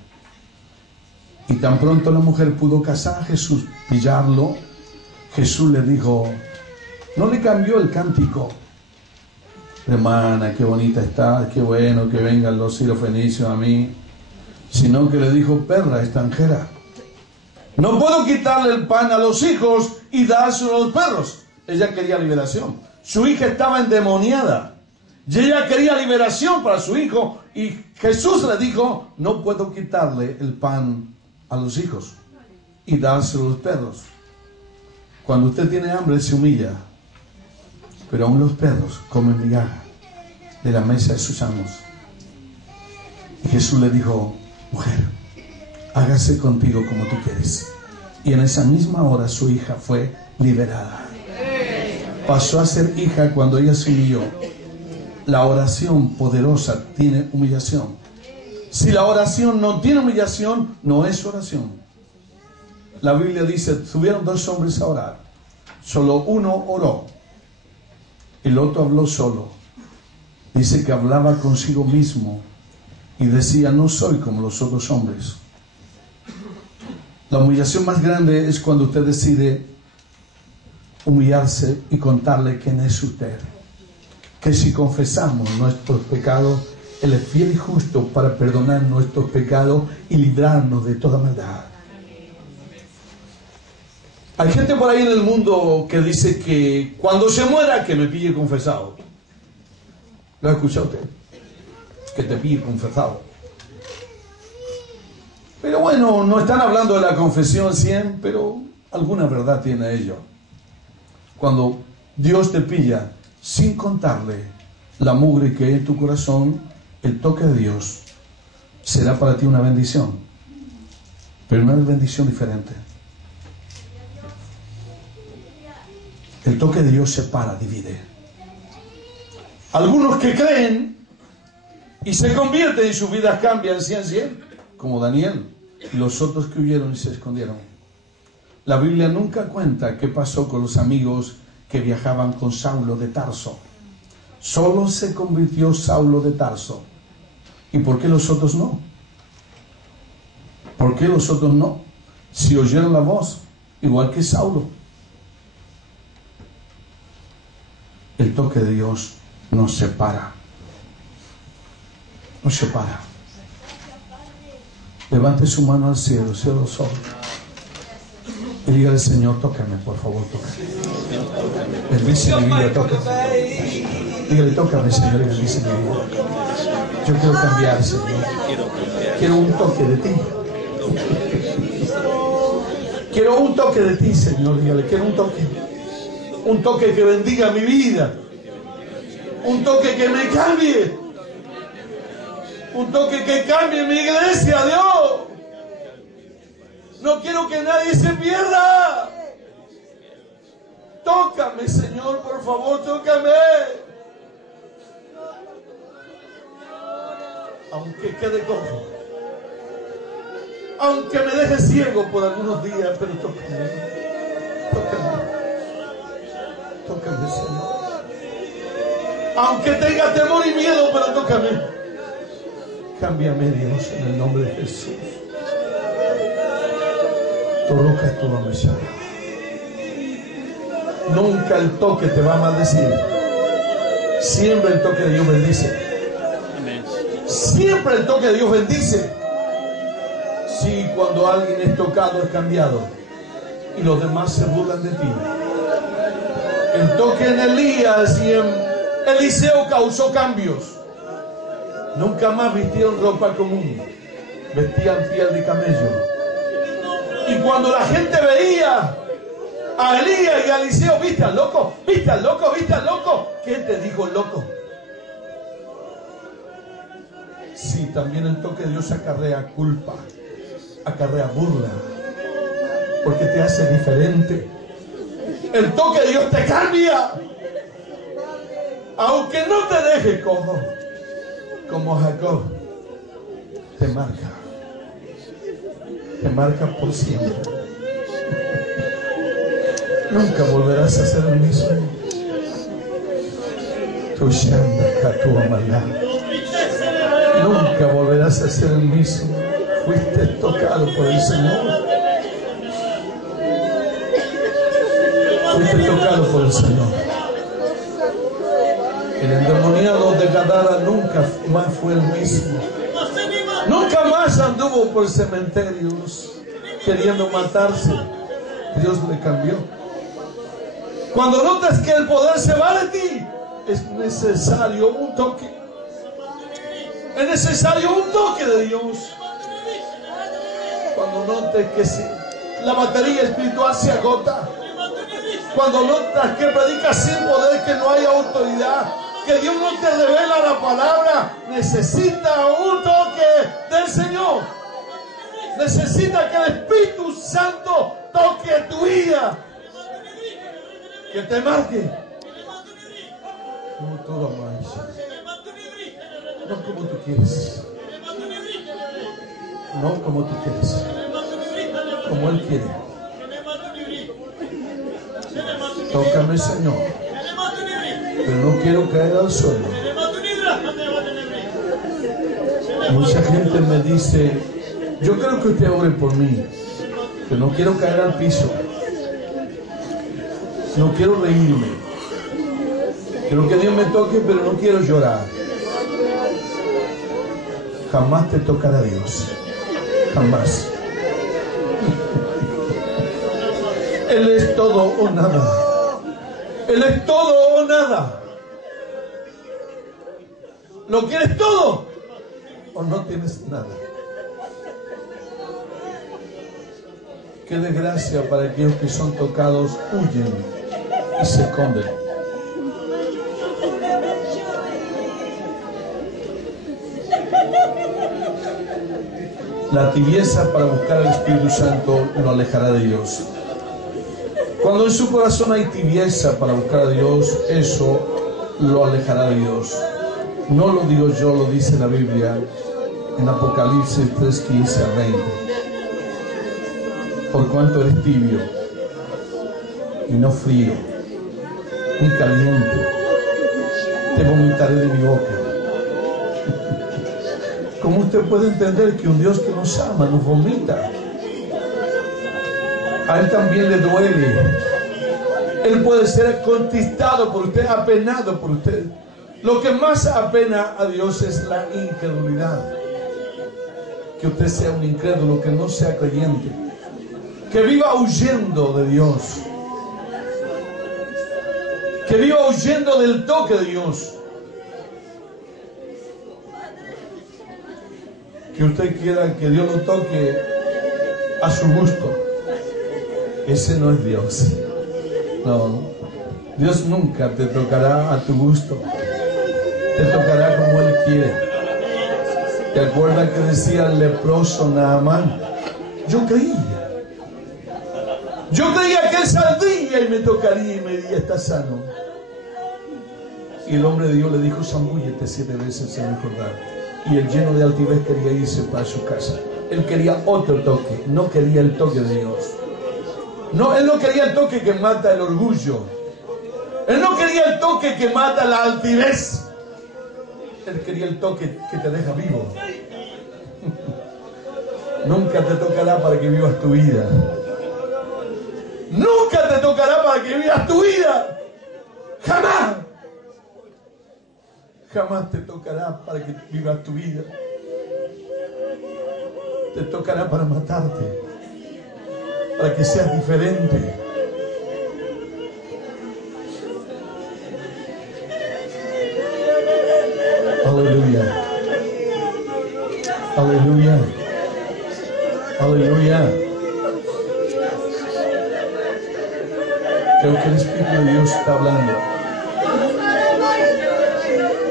Y tan pronto la mujer pudo casar a Jesús, pillarlo, Jesús le dijo, no le cambió el cántico. Hermana, qué bonita está, qué bueno que vengan los sirofenicios a mí. Sino que le dijo, perra extranjera. No puedo quitarle el pan a los hijos y dárselo a los perros. Ella quería liberación. Su hija estaba endemoniada. Y ella quería liberación para su hijo. Y Jesús le dijo, no puedo quitarle el pan a los hijos y dárselo a los perros. Cuando usted tiene hambre se humilla. Pero aún los perros comen migaja de la mesa de sus amos. Y Jesús le dijo, mujer, hágase contigo como tú quieres. Y en esa misma hora su hija fue liberada. Pasó a ser hija cuando ella se humilló. La oración poderosa tiene humillación. Si la oración no tiene humillación, no es oración. La Biblia dice, subieron 2 hombres a orar. Solo uno oró. El otro habló solo. Dice que hablaba consigo mismo y decía, no soy como los otros hombres. La humillación más grande es cuando usted decide humillarse y contarle quién es usted. Que si confesamos nuestros pecados, Él es fiel y justo para perdonar nuestros pecados y librarnos de toda maldad. Hay gente por ahí en el mundo que dice que cuando se muera que me pille confesado. ¿Lo ha escuchado usted? Que te pille confesado. Pero bueno, no están hablando de la confesión 100, pero alguna verdad tiene ello. Cuando Dios te pilla sin contarle la mugre que hay en tu corazón, el toque de Dios será para ti una bendición, pero una bendición diferente. El toque de Dios separa, divide. Algunos que creen y se convierten y sus vidas cambian 100, como Daniel, y los otros que huyeron y se escondieron. La Biblia nunca cuenta qué pasó con los amigos que viajaban con Saulo de Tarso. Solo se convirtió Saulo de Tarso. ¿Y por qué los otros no? ¿Por qué los otros no? Si oyeron la voz, igual que Saulo. El toque de Dios nos separa. Nos separa. Levante su mano al cielo, cierre los ojos. Y dígale, Señor, tócame, por favor, tócame. Bendice mi vida, tócame. Dígale, tócame, Señor, y bendice mi vida. Yo quiero cambiar, Señor. Quiero un toque de ti. Quiero un toque de ti, Señor. Dígale, quiero un toque. Un toque que bendiga mi vida. Un toque que me cambie. Un toque que cambie mi iglesia, Dios. No quiero que nadie se pierda. Tócame, Señor, por favor, tócame. Aunque quede cojo, aunque me deje ciego por algunos días, pero tócame. Tócame. Tócame, Señor. Aunque tenga temor y miedo, pero tócame. Cámbiame, Dios, en el nombre de Jesús. Toca tu nombre. Nunca el toque te va a maldecir. Siempre el toque de Dios bendice. Siempre el toque de Dios bendice. Sí, cuando alguien es tocado es cambiado y los demás se burlan de ti. El toque en Elías y en Eliseo causó cambios. Nunca más vistieron ropa común, vestían piel de camello. Y cuando la gente veía a Elías y a Eliseo, ¿viste al loco? ¿Viste al loco? ¿Viste al loco? ¿Qué te dijo el loco? Sí, también el toque de Dios acarrea culpa, acarrea burla, porque te hace diferente. El toque de Dios te cambia, aunque no te deje cojo, como Jacob, te marca por siempre. Nunca volverás a ser el mismo. Tu shanda, tu amalá. Nunca volverás a ser el mismo. Fuiste tocado por el Señor. Fuiste tocado por el Señor. El endemoniado de Gadara nunca más fue el mismo. Nunca más anduvo por cementerios queriendo matarse. Dios le cambió. Cuando notas que el poder se va de ti, es necesario un toque. Es necesario un toque de Dios. Cuando notes que la batería espiritual se agota, cuando notas que predicas sin poder, que no hay autoridad, que Dios no te revela la palabra, necesita un toque del Señor. Necesita que el Espíritu Santo toque tu vida, que te marque. No todo más. No como tú quieres. No como tú quieres. Como Él quiere. Tócame, Señor. Pero no quiero caer al suelo. Mucha gente me dice, yo creo que usted ore por mí, pero no quiero caer al piso. No quiero reírme. Quiero que Dios me toque, pero no quiero llorar. Jamás te tocará Dios. Jamás. Él es todo o nada. Él es todo o nada. ¿Lo quieres todo o no tienes nada? Qué desgracia para aquellos que son tocados, huyen y se esconden. La tibieza para buscar al Espíritu Santo lo alejará de Dios. Cuando en su corazón hay tibieza para buscar a Dios, eso lo alejará de Dios. No lo digo yo, lo dice la Biblia en Apocalipsis 3:15 al 20. Por cuanto eres tibio y no frío ni caliente, te vomitaré de mi boca. ¿Cómo usted puede entender que un Dios que nos ama nos vomita? A Él también le duele. Él puede ser contristado por usted, apenado por usted. Lo que más apena a Dios es la incredulidad. Que usted sea un incrédulo, que no sea creyente. que viva huyendo de Dios, que viva huyendo del toque de Dios. Que usted quiera que Dios lo toque a su gusto. Ese no es Dios. No, Dios nunca te tocará a tu gusto. Te tocará como Él quiere. ¿Te acuerdas que decía el leproso Naamán? Yo creía que Él saldría y me tocaría y me diría, está sano. Y el hombre de Dios le dijo, zambúllete 7 veces en el Jordán. Y el lleno de altivez quería irse para su casa. Él quería otro toque, no quería el toque de Dios. No, él no quería el toque que mata el orgullo. Él no quería el toque que mata la altivez. Él quería el toque que te deja vivo. Nunca te tocará para que vivas tu vida. Nunca te tocará para que vivas tu vida. Jamás. Jamás te tocará para que vivas tu vida. Te tocará para matarte, para que seas diferente. Aleluya. Aleluya. Aleluya. Creo que el Espíritu de Dios está hablando.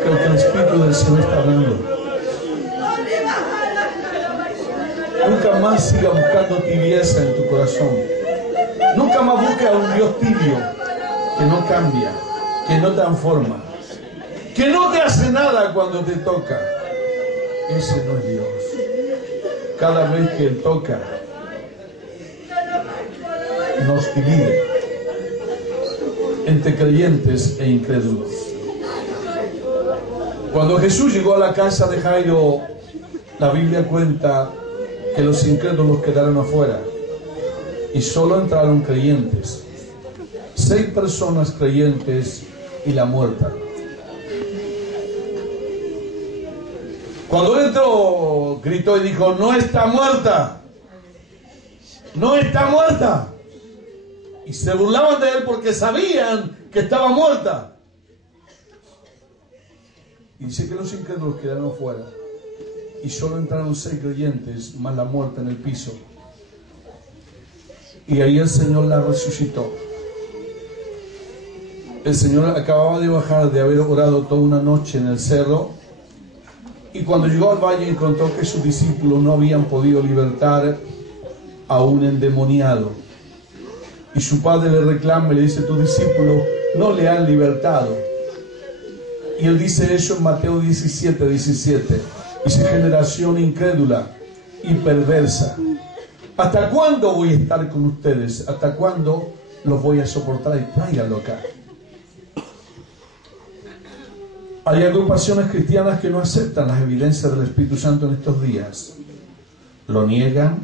Creo que el Espíritu del Señor está hablando. Nunca más siga buscando tibieza en tu corazón. Nunca más busque a un Dios tibio que no cambia, que no transforma, que no te hace nada cuando te toca. Ese no es Dios. Cada vez que Él toca, nos divide entre creyentes e incrédulos. Cuando Jesús llegó a la casa de Jairo, la Biblia cuenta que los incrédulos quedaron afuera y solo entraron creyentes. 6 personas creyentes y la muerta. Cuando él entró, gritó y dijo, no está muerta, no está muerta. Y se burlaban de él porque sabían que estaba muerta. Y dice que los incrédulos quedaron afuera y solo entraron 6 creyentes, más la muerta en el piso. Y ahí el Señor la resucitó. El Señor acababa de bajar de haber orado toda una noche en el cerro, y cuando llegó al valle encontró que sus discípulos no habían podido libertar a un endemoniado. Y su padre le reclama y le dice, tus discípulos no le han libertado. Y él dice eso en Mateo 17:17. Dice, generación incrédula y perversa, ¿hasta cuándo voy a estar con ustedes? ¿Hasta cuándo los voy a soportar? Y tráiganlo acá. Hay agrupaciones cristianas que no aceptan las evidencias del Espíritu Santo en estos días. Lo niegan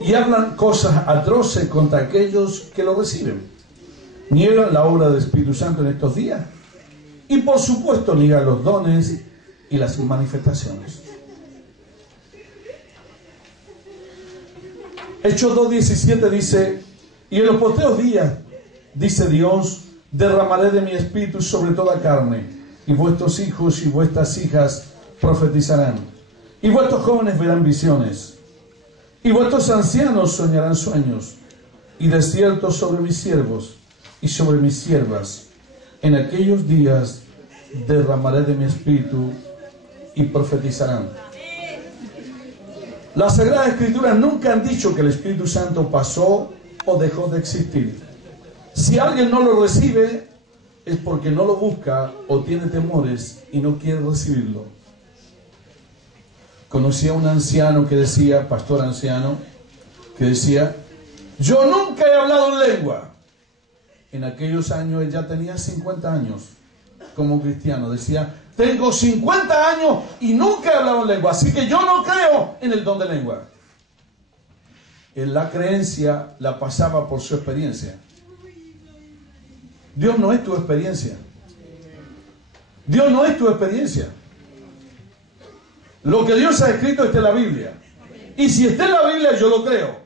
y hablan cosas atroces contra aquellos que lo reciben. Niegan la obra del Espíritu Santo en estos días. Y por supuesto niegan los dones y las manifestaciones. Hechos 2:17 dice, y en los postreros días, dice Dios, derramaré de mi espíritu sobre toda carne, y vuestros hijos y vuestras hijas profetizarán, y vuestros jóvenes verán visiones, y vuestros ancianos soñarán sueños, y de cierto sobre mis siervos y sobre mis siervas, en aquellos días derramaré de mi espíritu y profetizarán. Las Sagradas Escrituras nunca han dicho que el Espíritu Santo pasó o dejó de existir. Si alguien no lo recibe, es porque no lo busca o tiene temores y no quiere recibirlo. Conocí a un anciano que decía, pastor anciano, que decía, yo nunca he hablado en lengua. En aquellos años él ya tenía 50 años como cristiano. Decía, tengo 50 años y nunca he hablado en lengua, así que yo no creo en el don de lengua. En la creencia la pasaba por su experiencia. Dios no es tu experiencia. Dios no es tu experiencia. Lo que Dios ha escrito está en la Biblia. Y si está en la Biblia, yo lo creo.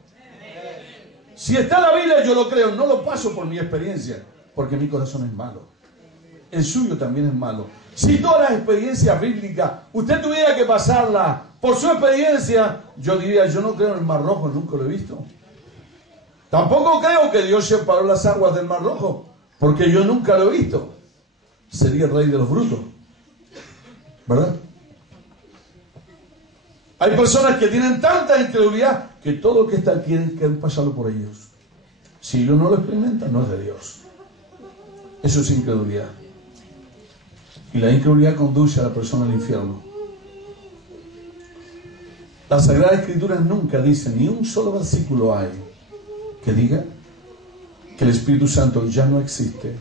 Si está en la Biblia, yo lo creo. No lo paso por mi experiencia, porque mi corazón es malo. El suyo también es malo. Si todas las experiencias bíblicas, usted tuviera que pasarla por su experiencia, yo diría, yo no creo en el Mar Rojo, nunca lo he visto. Tampoco creo que Dios separó las aguas del Mar Rojo, porque yo nunca lo he visto. Sería el rey de los brutos, ¿verdad? Hay personas que tienen tanta incredulidad que todo lo que está quieren pasarlo por ellos. Si ellos no lo experimentan, no es de Dios. Eso es incredulidad. Y la incredulidad conduce a la persona al infierno. La Sagrada Escritura nunca dice, ni un solo versículo hay que diga que el Espíritu Santo ya no existe.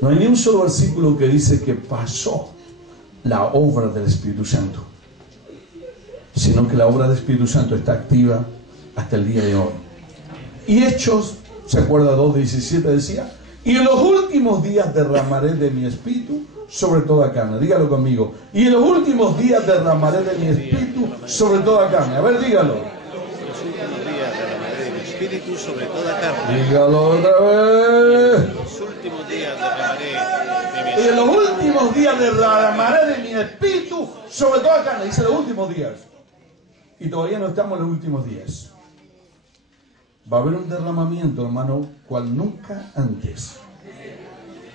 No hay ni un solo versículo que dice que pasó la obra del Espíritu Santo, sino que la obra del Espíritu Santo está activa hasta el día de hoy. Y Hechos, ¿se acuerda? 2:17 decía, y en los últimos días derramaré de mi espíritu sobre toda carne. Dígalo conmigo. Y en los últimos días derramaré de mi espíritu sobre toda carne. A ver, dígalo. Los últimos días derramaré de mi espíritu sobre toda carne. Dígalo otra vez. Los últimos días derramaré de mi Y en los últimos días derramaré de mi espíritu sobre toda carne. Dice los últimos días. Y todavía no estamos en los últimos días. Va a haber un derramamiento, hermano, cual nunca antes.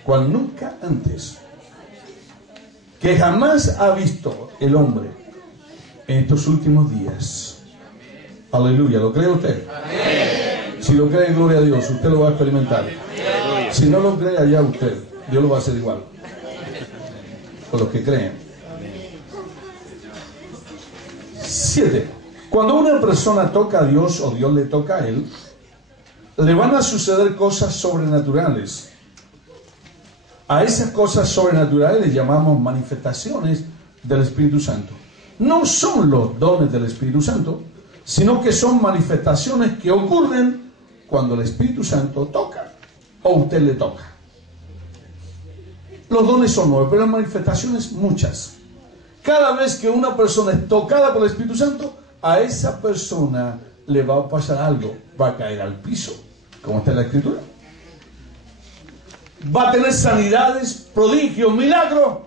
Cual nunca antes. Que jamás ha visto el hombre en estos últimos días. Aleluya, ¿lo cree usted? Amén. Si lo cree, gloria a Dios, usted lo va a experimentar. Aleluya. Si no lo cree, allá usted, Dios lo va a hacer igual. Con los que creen. 7. Cuando una persona toca a Dios o Dios le toca a él, le van a suceder cosas sobrenaturales. A esas cosas sobrenaturales les llamamos manifestaciones del Espíritu Santo. No son los dones del Espíritu Santo, sino que son manifestaciones que ocurren cuando el Espíritu Santo toca o usted le toca. Los dones son 9, pero las manifestaciones muchas. Cada vez que una persona es tocada por el Espíritu Santo, a esa persona le va a pasar algo. Va a caer al piso, como está en la Escritura. Va a tener sanidades, prodigios, milagros.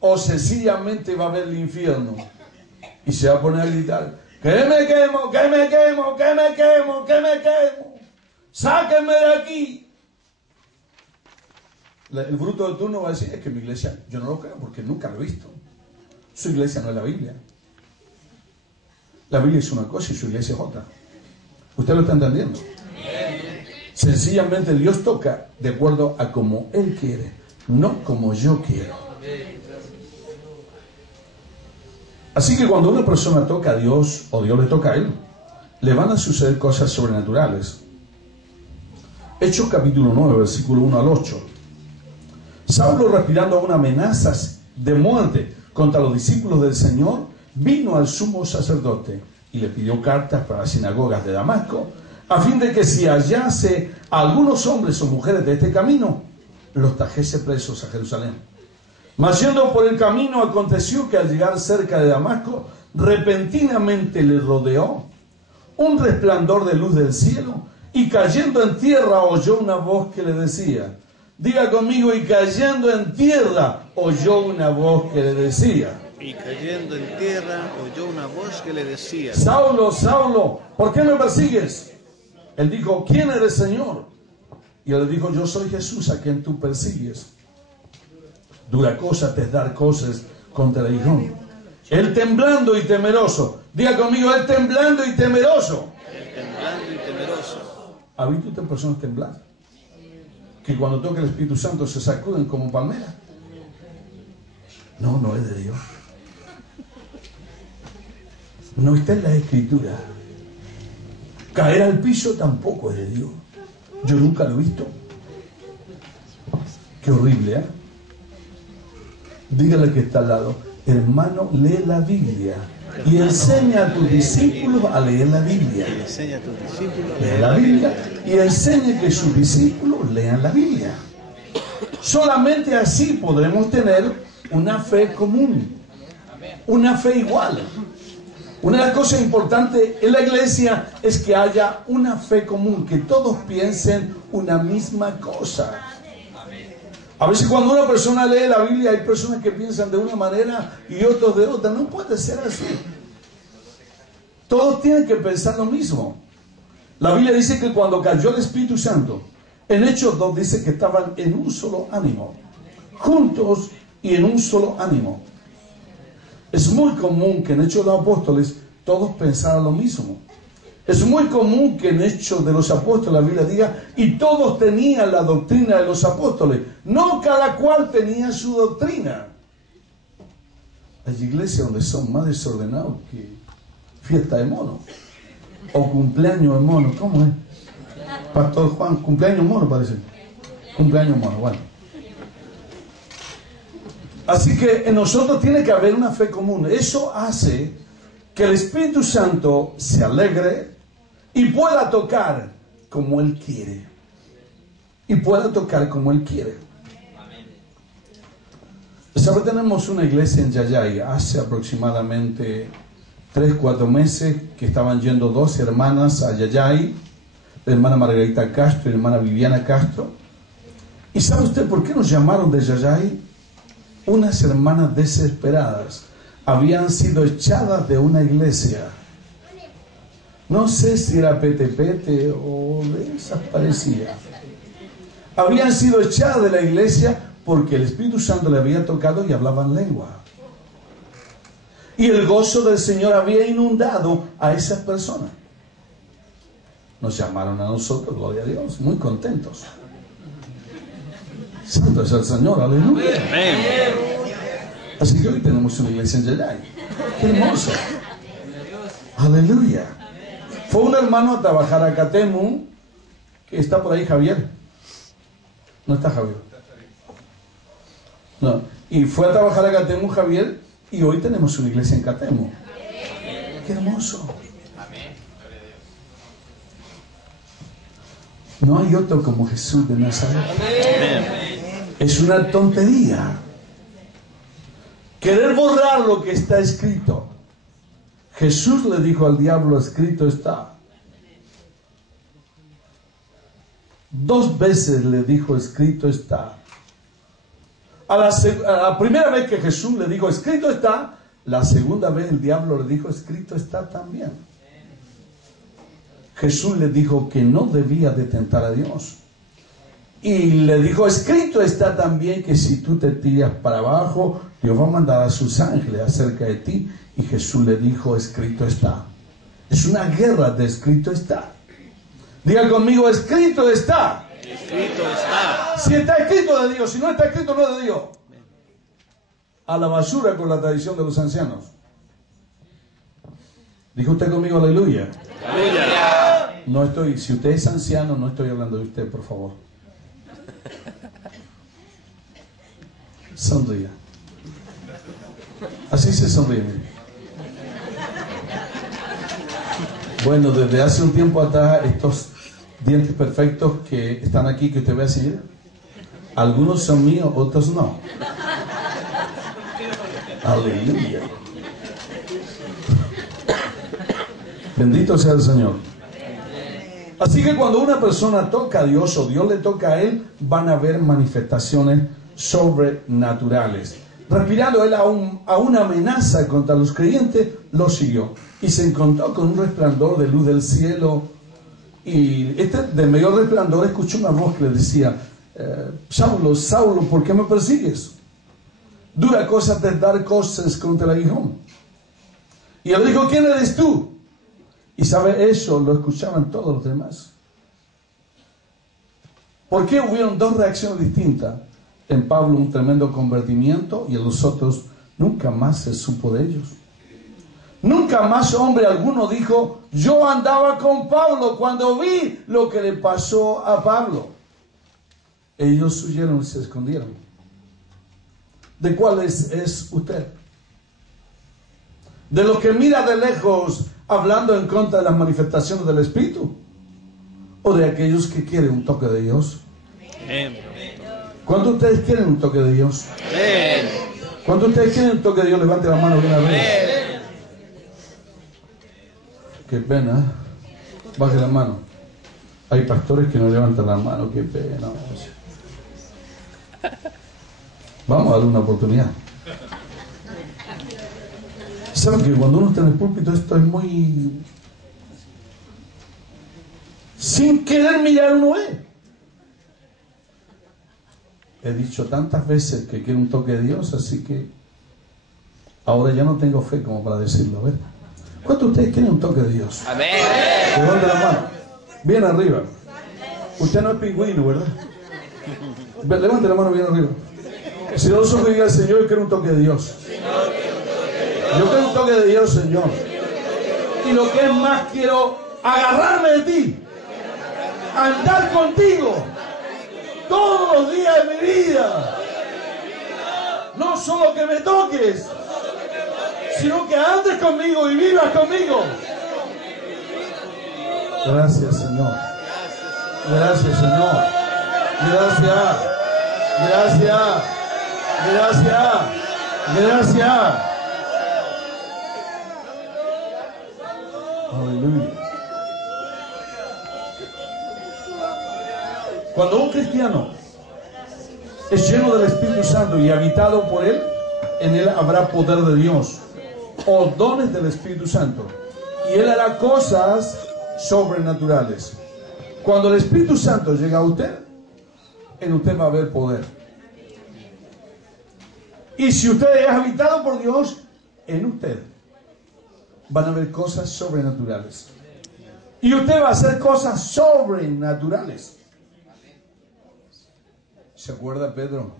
O sencillamente va a ver el infierno. Y se va a poner a gritar, que me quemo, que me quemo, que me quemo, que me quemo. Sáquenme de aquí. El bruto de turno va a decir, es que mi iglesia, yo no lo creo porque nunca lo he visto. Su iglesia no es la Biblia. La Biblia es una cosa y su iglesia es otra. ¿Usted lo está entendiendo? Sencillamente Dios toca de acuerdo a como Él quiere, no como yo quiero. Así que cuando una persona toca a Dios o Dios le toca a Él, le van a suceder cosas sobrenaturales. Hechos capítulo 9, versículo 1 al 8. Saulo, respirando aún amenazas de muerte contra los discípulos del Señor, vino al sumo sacerdote y le pidió cartas para las sinagogas de Damasco, a fin de que si hallase a algunos hombres o mujeres de este camino, los trajese presos a Jerusalén. Mas yendo por el camino, aconteció que al llegar cerca de Damasco, repentinamente le rodeó un resplandor de luz del cielo, y cayendo en tierra oyó una voz que le decía, diga conmigo, y cayendo en tierra oyó una voz que le decía. Y cayendo en tierra oyó una voz que le decía, Saulo, Saulo, ¿por qué me persigues? Él dijo, ¿quién eres, Señor? Y él le dijo, yo soy Jesús a quien tú persigues. Dura cosa te es dar cosas contra el aguijón. Él temblando y temeroso. Diga conmigo, él temblando y temeroso. Él temblando y temeroso. ¿Ha visto usted personas temblar? Que cuando toca el Espíritu Santo se sacuden como palmeras. No, no es de Dios. No está en la Escritura. Caer al piso tampoco es de Dios. Yo nunca lo he visto. Qué horrible, ¿eh? Dígale que está al lado, hermano, lee la Biblia y enseña a tus discípulos a leer la Biblia. Enseña a tus discípulos Lee la Biblia y enseña que sus discípulos lean la Biblia. Solamente así podremos tener una fe común, una fe igual. Una de las cosas importantes en la iglesia es que haya una fe común, que todos piensen una misma cosa. A veces cuando una persona lee la Biblia hay personas que piensan de una manera y otros de otra. No puede ser así. Todos tienen que pensar lo mismo. La Biblia dice que cuando cayó el Espíritu Santo, en Hechos 2 dice que estaban en un solo ánimo, juntos y en un solo ánimo. Es muy común que en Hechos de los Apóstoles todos pensaran lo mismo. Es muy común que en Hechos de los Apóstoles la Biblia diga, y todos tenían la doctrina de los apóstoles. No cada cual tenía su doctrina. Hay iglesias donde son más desordenados que fiesta de mono. O cumpleaños de mono. ¿Cómo es? Pastor Juan, cumpleaños mono parece. Cumpleaños mono, bueno. Así que en nosotros tiene que haber una fe común. Eso hace que el Espíritu Santo se alegre y pueda tocar como Él quiere. Y pueda tocar como Él quiere. ¿Sabe? Tenemos una iglesia en Yayay. Hace aproximadamente 3-4 meses que estaban yendo 2 hermanas a Yayay. La hermana Margarita Castro y la hermana Viviana Castro. ¿Y sabe usted por qué nos llamaron de Yayay? Unas hermanas desesperadas habían sido echadas de una iglesia. No sé si era Pete o de esas parecía. Habían sido echadas de la iglesia porque el Espíritu Santo le había tocado y hablaban lengua. Y el gozo del Señor había inundado a esas personas. Nos llamaron a nosotros, gloria a Dios, muy contentos. Santo es el Señor, aleluya. Así que hoy tenemos una iglesia en Yayay. ¡Qué hermoso! Aleluya. Fue un hermano a trabajar a Catemu, que está por ahí Javier. No está Javier. No. Y fue a trabajar a Catemu Javier y hoy tenemos una iglesia en Catemu. ¡Qué hermoso! No hay otro como Jesús de Nazaret. Es una tontería querer borrar lo que está escrito. Jesús le dijo al diablo, escrito está. 2 veces le dijo, escrito está. A la primera vez que Jesús le dijo, escrito está, la segunda vez el diablo le dijo, escrito está también. Jesús le dijo que no debía de tentar a Dios. Y le dijo, escrito está también que si tú te tiras para abajo, Dios va a mandar a sus ángeles acerca de ti. Y Jesús le dijo, escrito está. Es una guerra de escrito está. Diga conmigo, escrito está. Escrito está. Si está escrito de Dios, si no está escrito no es de Dios. A la basura con la tradición de los ancianos. Dijo usted conmigo, aleluya. Aleluya. No estoy, si usted es anciano, no estoy hablando de usted, por favor. Sonría. Así se sonríe. Bueno, desde hace un tiempo atrás, estos dientes perfectos que están aquí, que usted ve así, algunos son míos, otros no. Aleluya. Bendito sea el Señor. Así que cuando una persona toca a Dios o Dios le toca a él, van a haber manifestaciones sobrenaturales. Respirando él a una amenaza contra los creyentes, lo siguió. Y se encontró con un resplandor de luz del cielo. Y de medio resplandor escuchó una voz que le decía, Saulo, Saulo, ¿por qué me persigues? Dura cosa te dar cosas contra el aguijón. Y él dijo, ¿quién eres tú? Y sabe, eso lo escuchaban todos los demás. ¿Por qué hubieron 2 reacciones distintas? En Pablo un tremendo convertimiento y en los otros nunca más se supo de ellos. Nunca más hombre alguno dijo, yo andaba con Pablo cuando vi lo que le pasó a Pablo. Ellos huyeron y se escondieron. ¿De cuál es usted? ¿De los que mira de lejos hablando en contra de las manifestaciones del Espíritu? ¿O de aquellos que quieren un toque de Dios? ¿Cuántos de ustedes quieren un toque de Dios? ¿Cuántos de ustedes quieren un toque de Dios? Levante la mano de una vez. Qué pena. Baje la mano. Hay pastores que no levantan la mano. Qué pena. Vamos a darle una oportunidad. ¿Saben que cuando uno está en el púlpito esto es muy... sin querer mirar uno ve? He dicho tantas veces que quiero un toque de Dios, así que ahora ya no tengo fe como para decirlo, ¿ves? ¿Cuántos de ustedes quieren un toque de Dios? Amén. Levante la mano. Bien arriba. Usted no es pingüino, ¿verdad? Levante la mano bien arriba. Si no, nosotros diga al Señor, yo quiero un toque de Dios. Yo quiero un toque de Dios, Señor. Y lo que es más, quiero agarrarme de ti. Andar contigo. Todos los días de mi vida. No solo que me toques, sino que andes conmigo y vivas conmigo. Gracias, Señor. Gracias, Señor. Gracias. Gracias. Gracias. Gracias. Aleluya. Cuando un cristiano es lleno del Espíritu Santo y habitado por Él, en Él habrá poder de Dios o dones del Espíritu Santo. Y Él hará cosas sobrenaturales. Cuando el Espíritu Santo llega a usted, en usted va a haber poder. Y si usted es habitado por Dios, en usted van a haber cosas sobrenaturales. Y usted va a hacer cosas sobrenaturales. ¿Se acuerda Pedro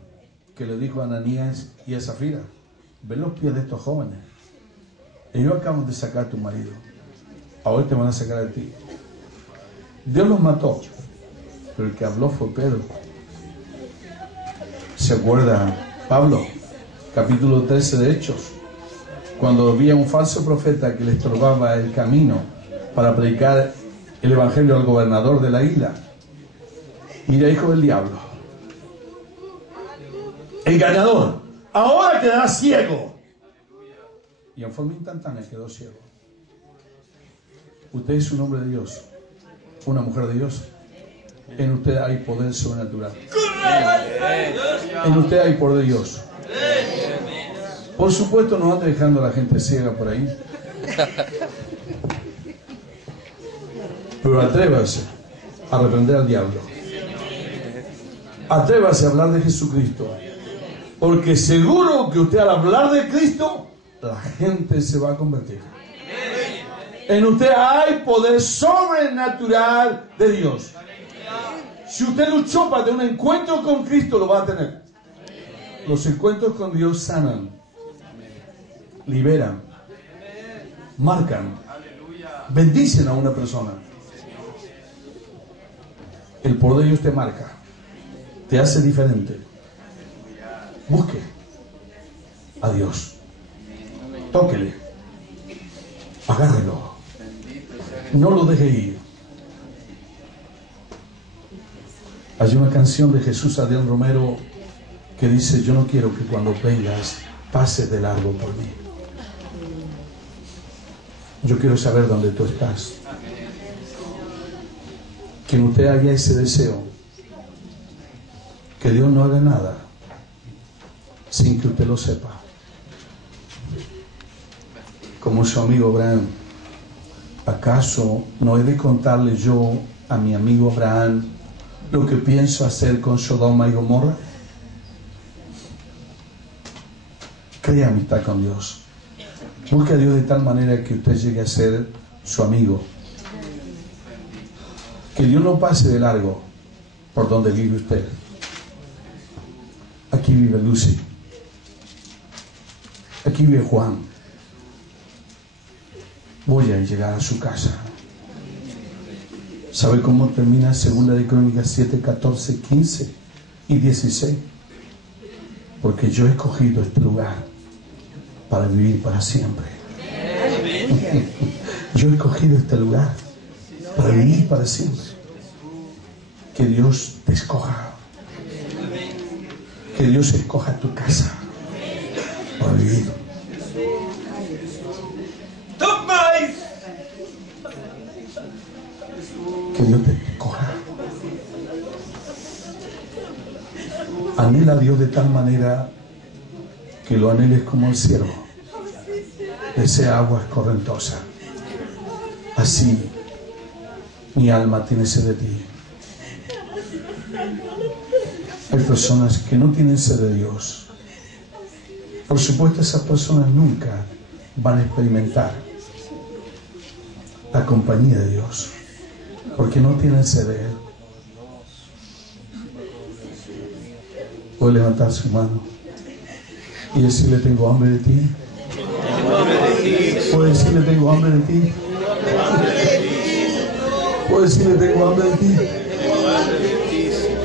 que le dijo a Ananías y a Zafira? Ven los pies de estos jóvenes. Ellos acaban de sacar a tu marido. Ahora te van a sacar a ti. Dios los mató, pero el que habló fue Pedro. ¿Se acuerda Pablo? Capítulo 13 de Hechos. Cuando había un falso profeta que le estorbaba el camino para predicar el evangelio al gobernador de la isla. Mira, hijo del diablo. Engañador. Ahora quedará ciego. Y en forma instantánea quedó ciego. Usted es un hombre de Dios, una mujer de Dios. En usted hay poder sobrenatural. En usted hay poder de Dios. Por supuesto, no ande dejando a la gente ciega por ahí. Pero atrévase a reprender al diablo. Atrévase a hablar de Jesucristo. Porque seguro que usted al hablar de Cristo, la gente se va a convertir. En usted hay poder sobrenatural de Dios. Si usted luchó para tener un encuentro con Cristo, lo va a tener. Los encuentros con Dios sanan, liberan, marcan, bendicen a una persona. El poder de Dios te marca, te hace diferente. Busque a Dios, tóquele, agárrelo, no lo deje ir. Hay una canción de Jesús Adrián Romero que dice: yo no quiero que cuando vengas pases de largo por mí. Yo quiero saber dónde tú estás. Que en usted haya ese deseo. Que Dios no haga nada sin que usted lo sepa. Como su amigo Abraham. ¿Acaso no he de contarle yo a mi amigo Abraham lo que pienso hacer con Sodoma y Gomorra? Crea amistad con Dios. Busque a Dios de tal manera que usted llegue a ser su amigo. Que Dios no pase de largo por donde vive usted. Aquí vive Lucy. Aquí vive Juan. Voy a llegar a su casa. ¿Sabe cómo termina 2 de Crónicas 7, 14, 15 y 16? Porque yo he escogido este lugar para vivir para siempre. Yo he escogido este lugar para vivir para siempre. Que Dios te escoja. Que Dios escoja tu casa para vivir. Took my Que Dios te corra. Anhela a Dios de tal manera que lo anheles como el ciervo desea aguas correntosas. Así mi alma tiene sed de ti. Hay personas que no tienen sed de Dios. Por supuesto, esas personas nunca van a experimentar la compañía de Dios, porque no tienen sed de Él. Puede levantar su mano y decirle: tengo hambre de ti. Puede decirle: tengo hambre de ti. Puede decirle: tengo hambre de ti.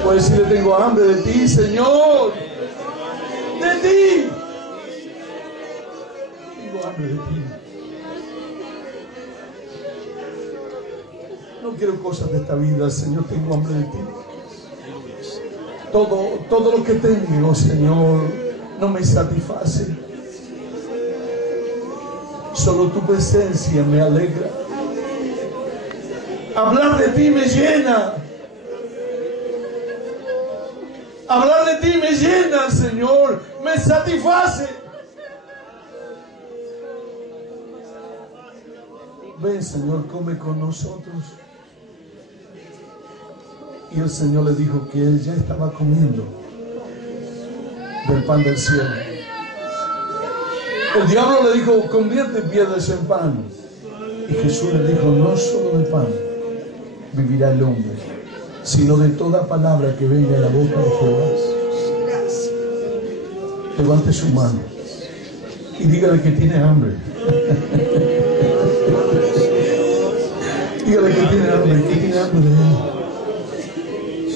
Puede decirle: tengo hambre de ti, Señor. De ti. Tengo hambre de ti. No quiero cosas de esta vida, Señor. Tengo hambre de ti. Todo lo que tengo, Señor, no me satisface. Solo tu presencia me alegra. Hablar de ti me llena. Hablar de ti me llena, Señor. Me satisface. Ven, Señor, come con nosotros. Y el Señor le dijo que Él ya estaba comiendo del pan del cielo. El diablo le dijo: convierte piedras en pan. Y Jesús le dijo: no solo de pan vivirá el hombre, sino de toda palabra que venga de la boca de Jehová. Levante su mano y dígale que tiene hambre. Dígale que tiene hambre, que tiene hambre de Él.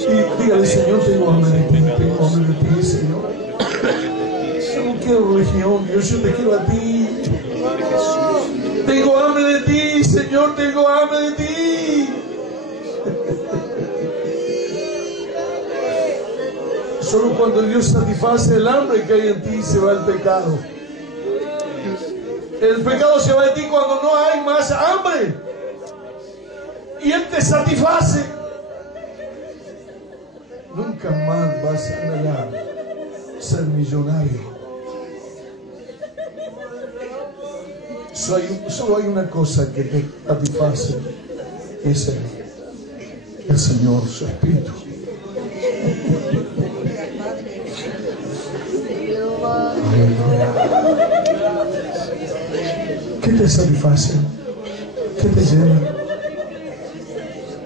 Y dígale: Señor, tengo hambre de ti, tengo hambre de ti, Señor. Yo no quiero religión, Dios, yo te quiero a ti. Tengo hambre de ti, Señor, tengo hambre de ti. Solo cuando Dios satisface el hambre que hay en ti se va el pecado. El pecado se va de ti cuando no hay más hambre. Y Él te satisface. Nunca más vas a anhelar ser millonario. Solo hay una cosa que te satisface. Es el Señor, su Espíritu. ¿Qué te satisface? ¿Qué te llena?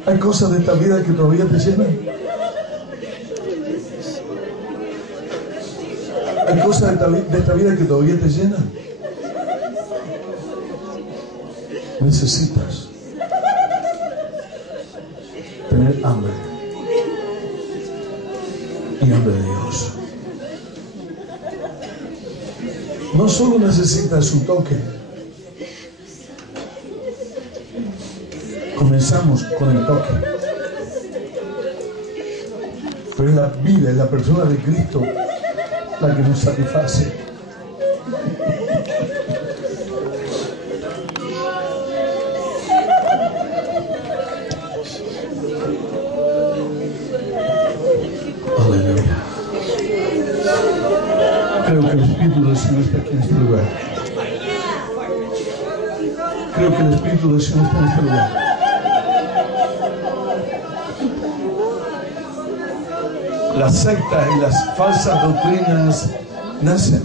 ¿Hay cosas de esta vida que todavía te llenan? ¿Hay cosas de esta vida que todavía te llenan? Necesitas tener hambre y hambre de Dios. No solo necesitas un toque. Comenzamos con el toque, pero es la vida, es la persona de Cristo la que nos satisface. Aleluya. Creo que el Espíritu del Señor está aquí en este lugar. Creo que el Espíritu del Señor está en este lugar. Las sectas y las falsas doctrinas nacen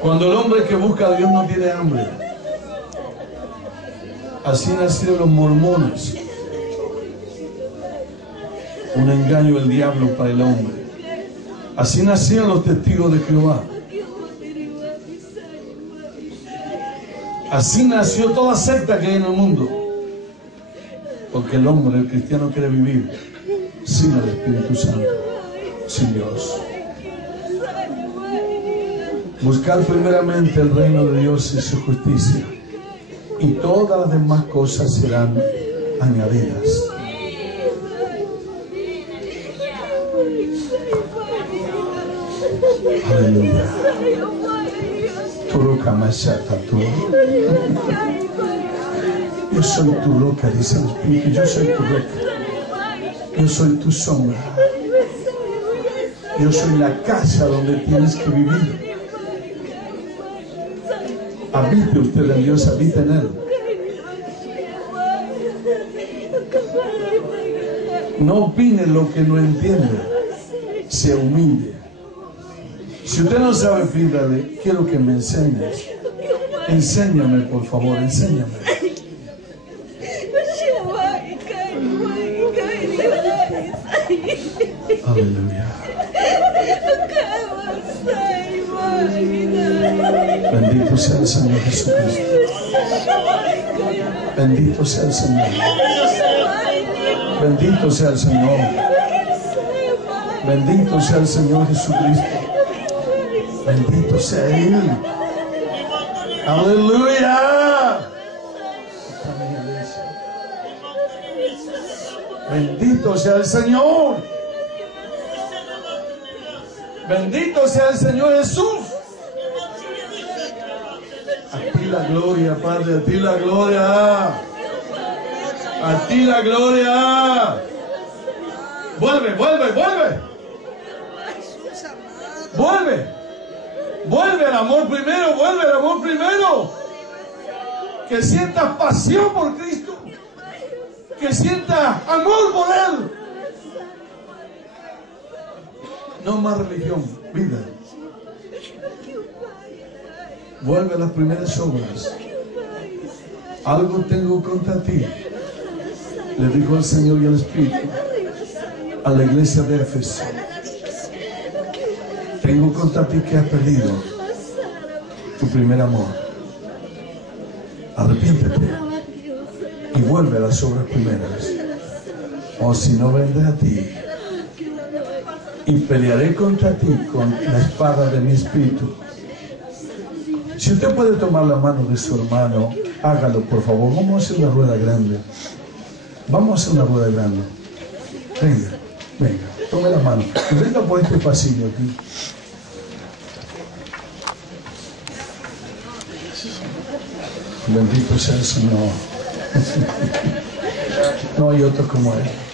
cuando el hombre que busca a Dios no tiene hambre. Así nacieron los mormones. Un engaño del diablo para el hombre. Así nacieron los testigos de Jehová. Así nació toda secta que hay en el mundo. Porque el hombre, el cristiano, quiere vivir sin el Espíritu Santo, sin Dios. Buscar primeramente el reino de Dios y su justicia, y todas las demás cosas serán añadidas. Aleluya. Yo soy tu roca, dice el Espíritu. Yo soy tu roca. Yo soy tu sombra. Yo soy la casa donde tienes que vivir. Habite usted en Dios, habite en Él. No opine lo que no entiende. Se humille. Si usted no sabe, pídale, quiero que me enseñes. Enséñame, por favor, enséñame. Aleluya. Bendito sea el Señor Jesucristo. Bendito sea el Señor. Bendito sea el Señor. Bendito sea el Señor Jesucristo. Bendito sea Él. Aleluya. Bendito sea el Señor. Bendito sea el Señor Jesús. A ti la gloria, Padre, a ti la gloria. A ti la gloria. Vuelve, vuelve, vuelve. Vuelve. Vuelve al amor primero, vuelve al amor primero. Que sientas pasión por Cristo. Que sientas amor por Él. No más religión, vida. Vuelve a las primeras obras. Algo tengo contra ti, le dijo el Señor y el Espíritu a la iglesia de Éfeso. Tengo contra ti que has perdido tu primer amor. Arrepiéntete y vuelve a las obras primeras, o si no vendré a ti y pelearé contra ti con la espada de mi espíritu. Si usted puede tomar la mano de su hermano, hágalo, por favor. Vamos a hacer una rueda grande. Vamos a hacer una rueda grande. Venga, venga, tome la mano y venga por este pasillo aquí. Bendito sea el Señor. No hay otro como Él.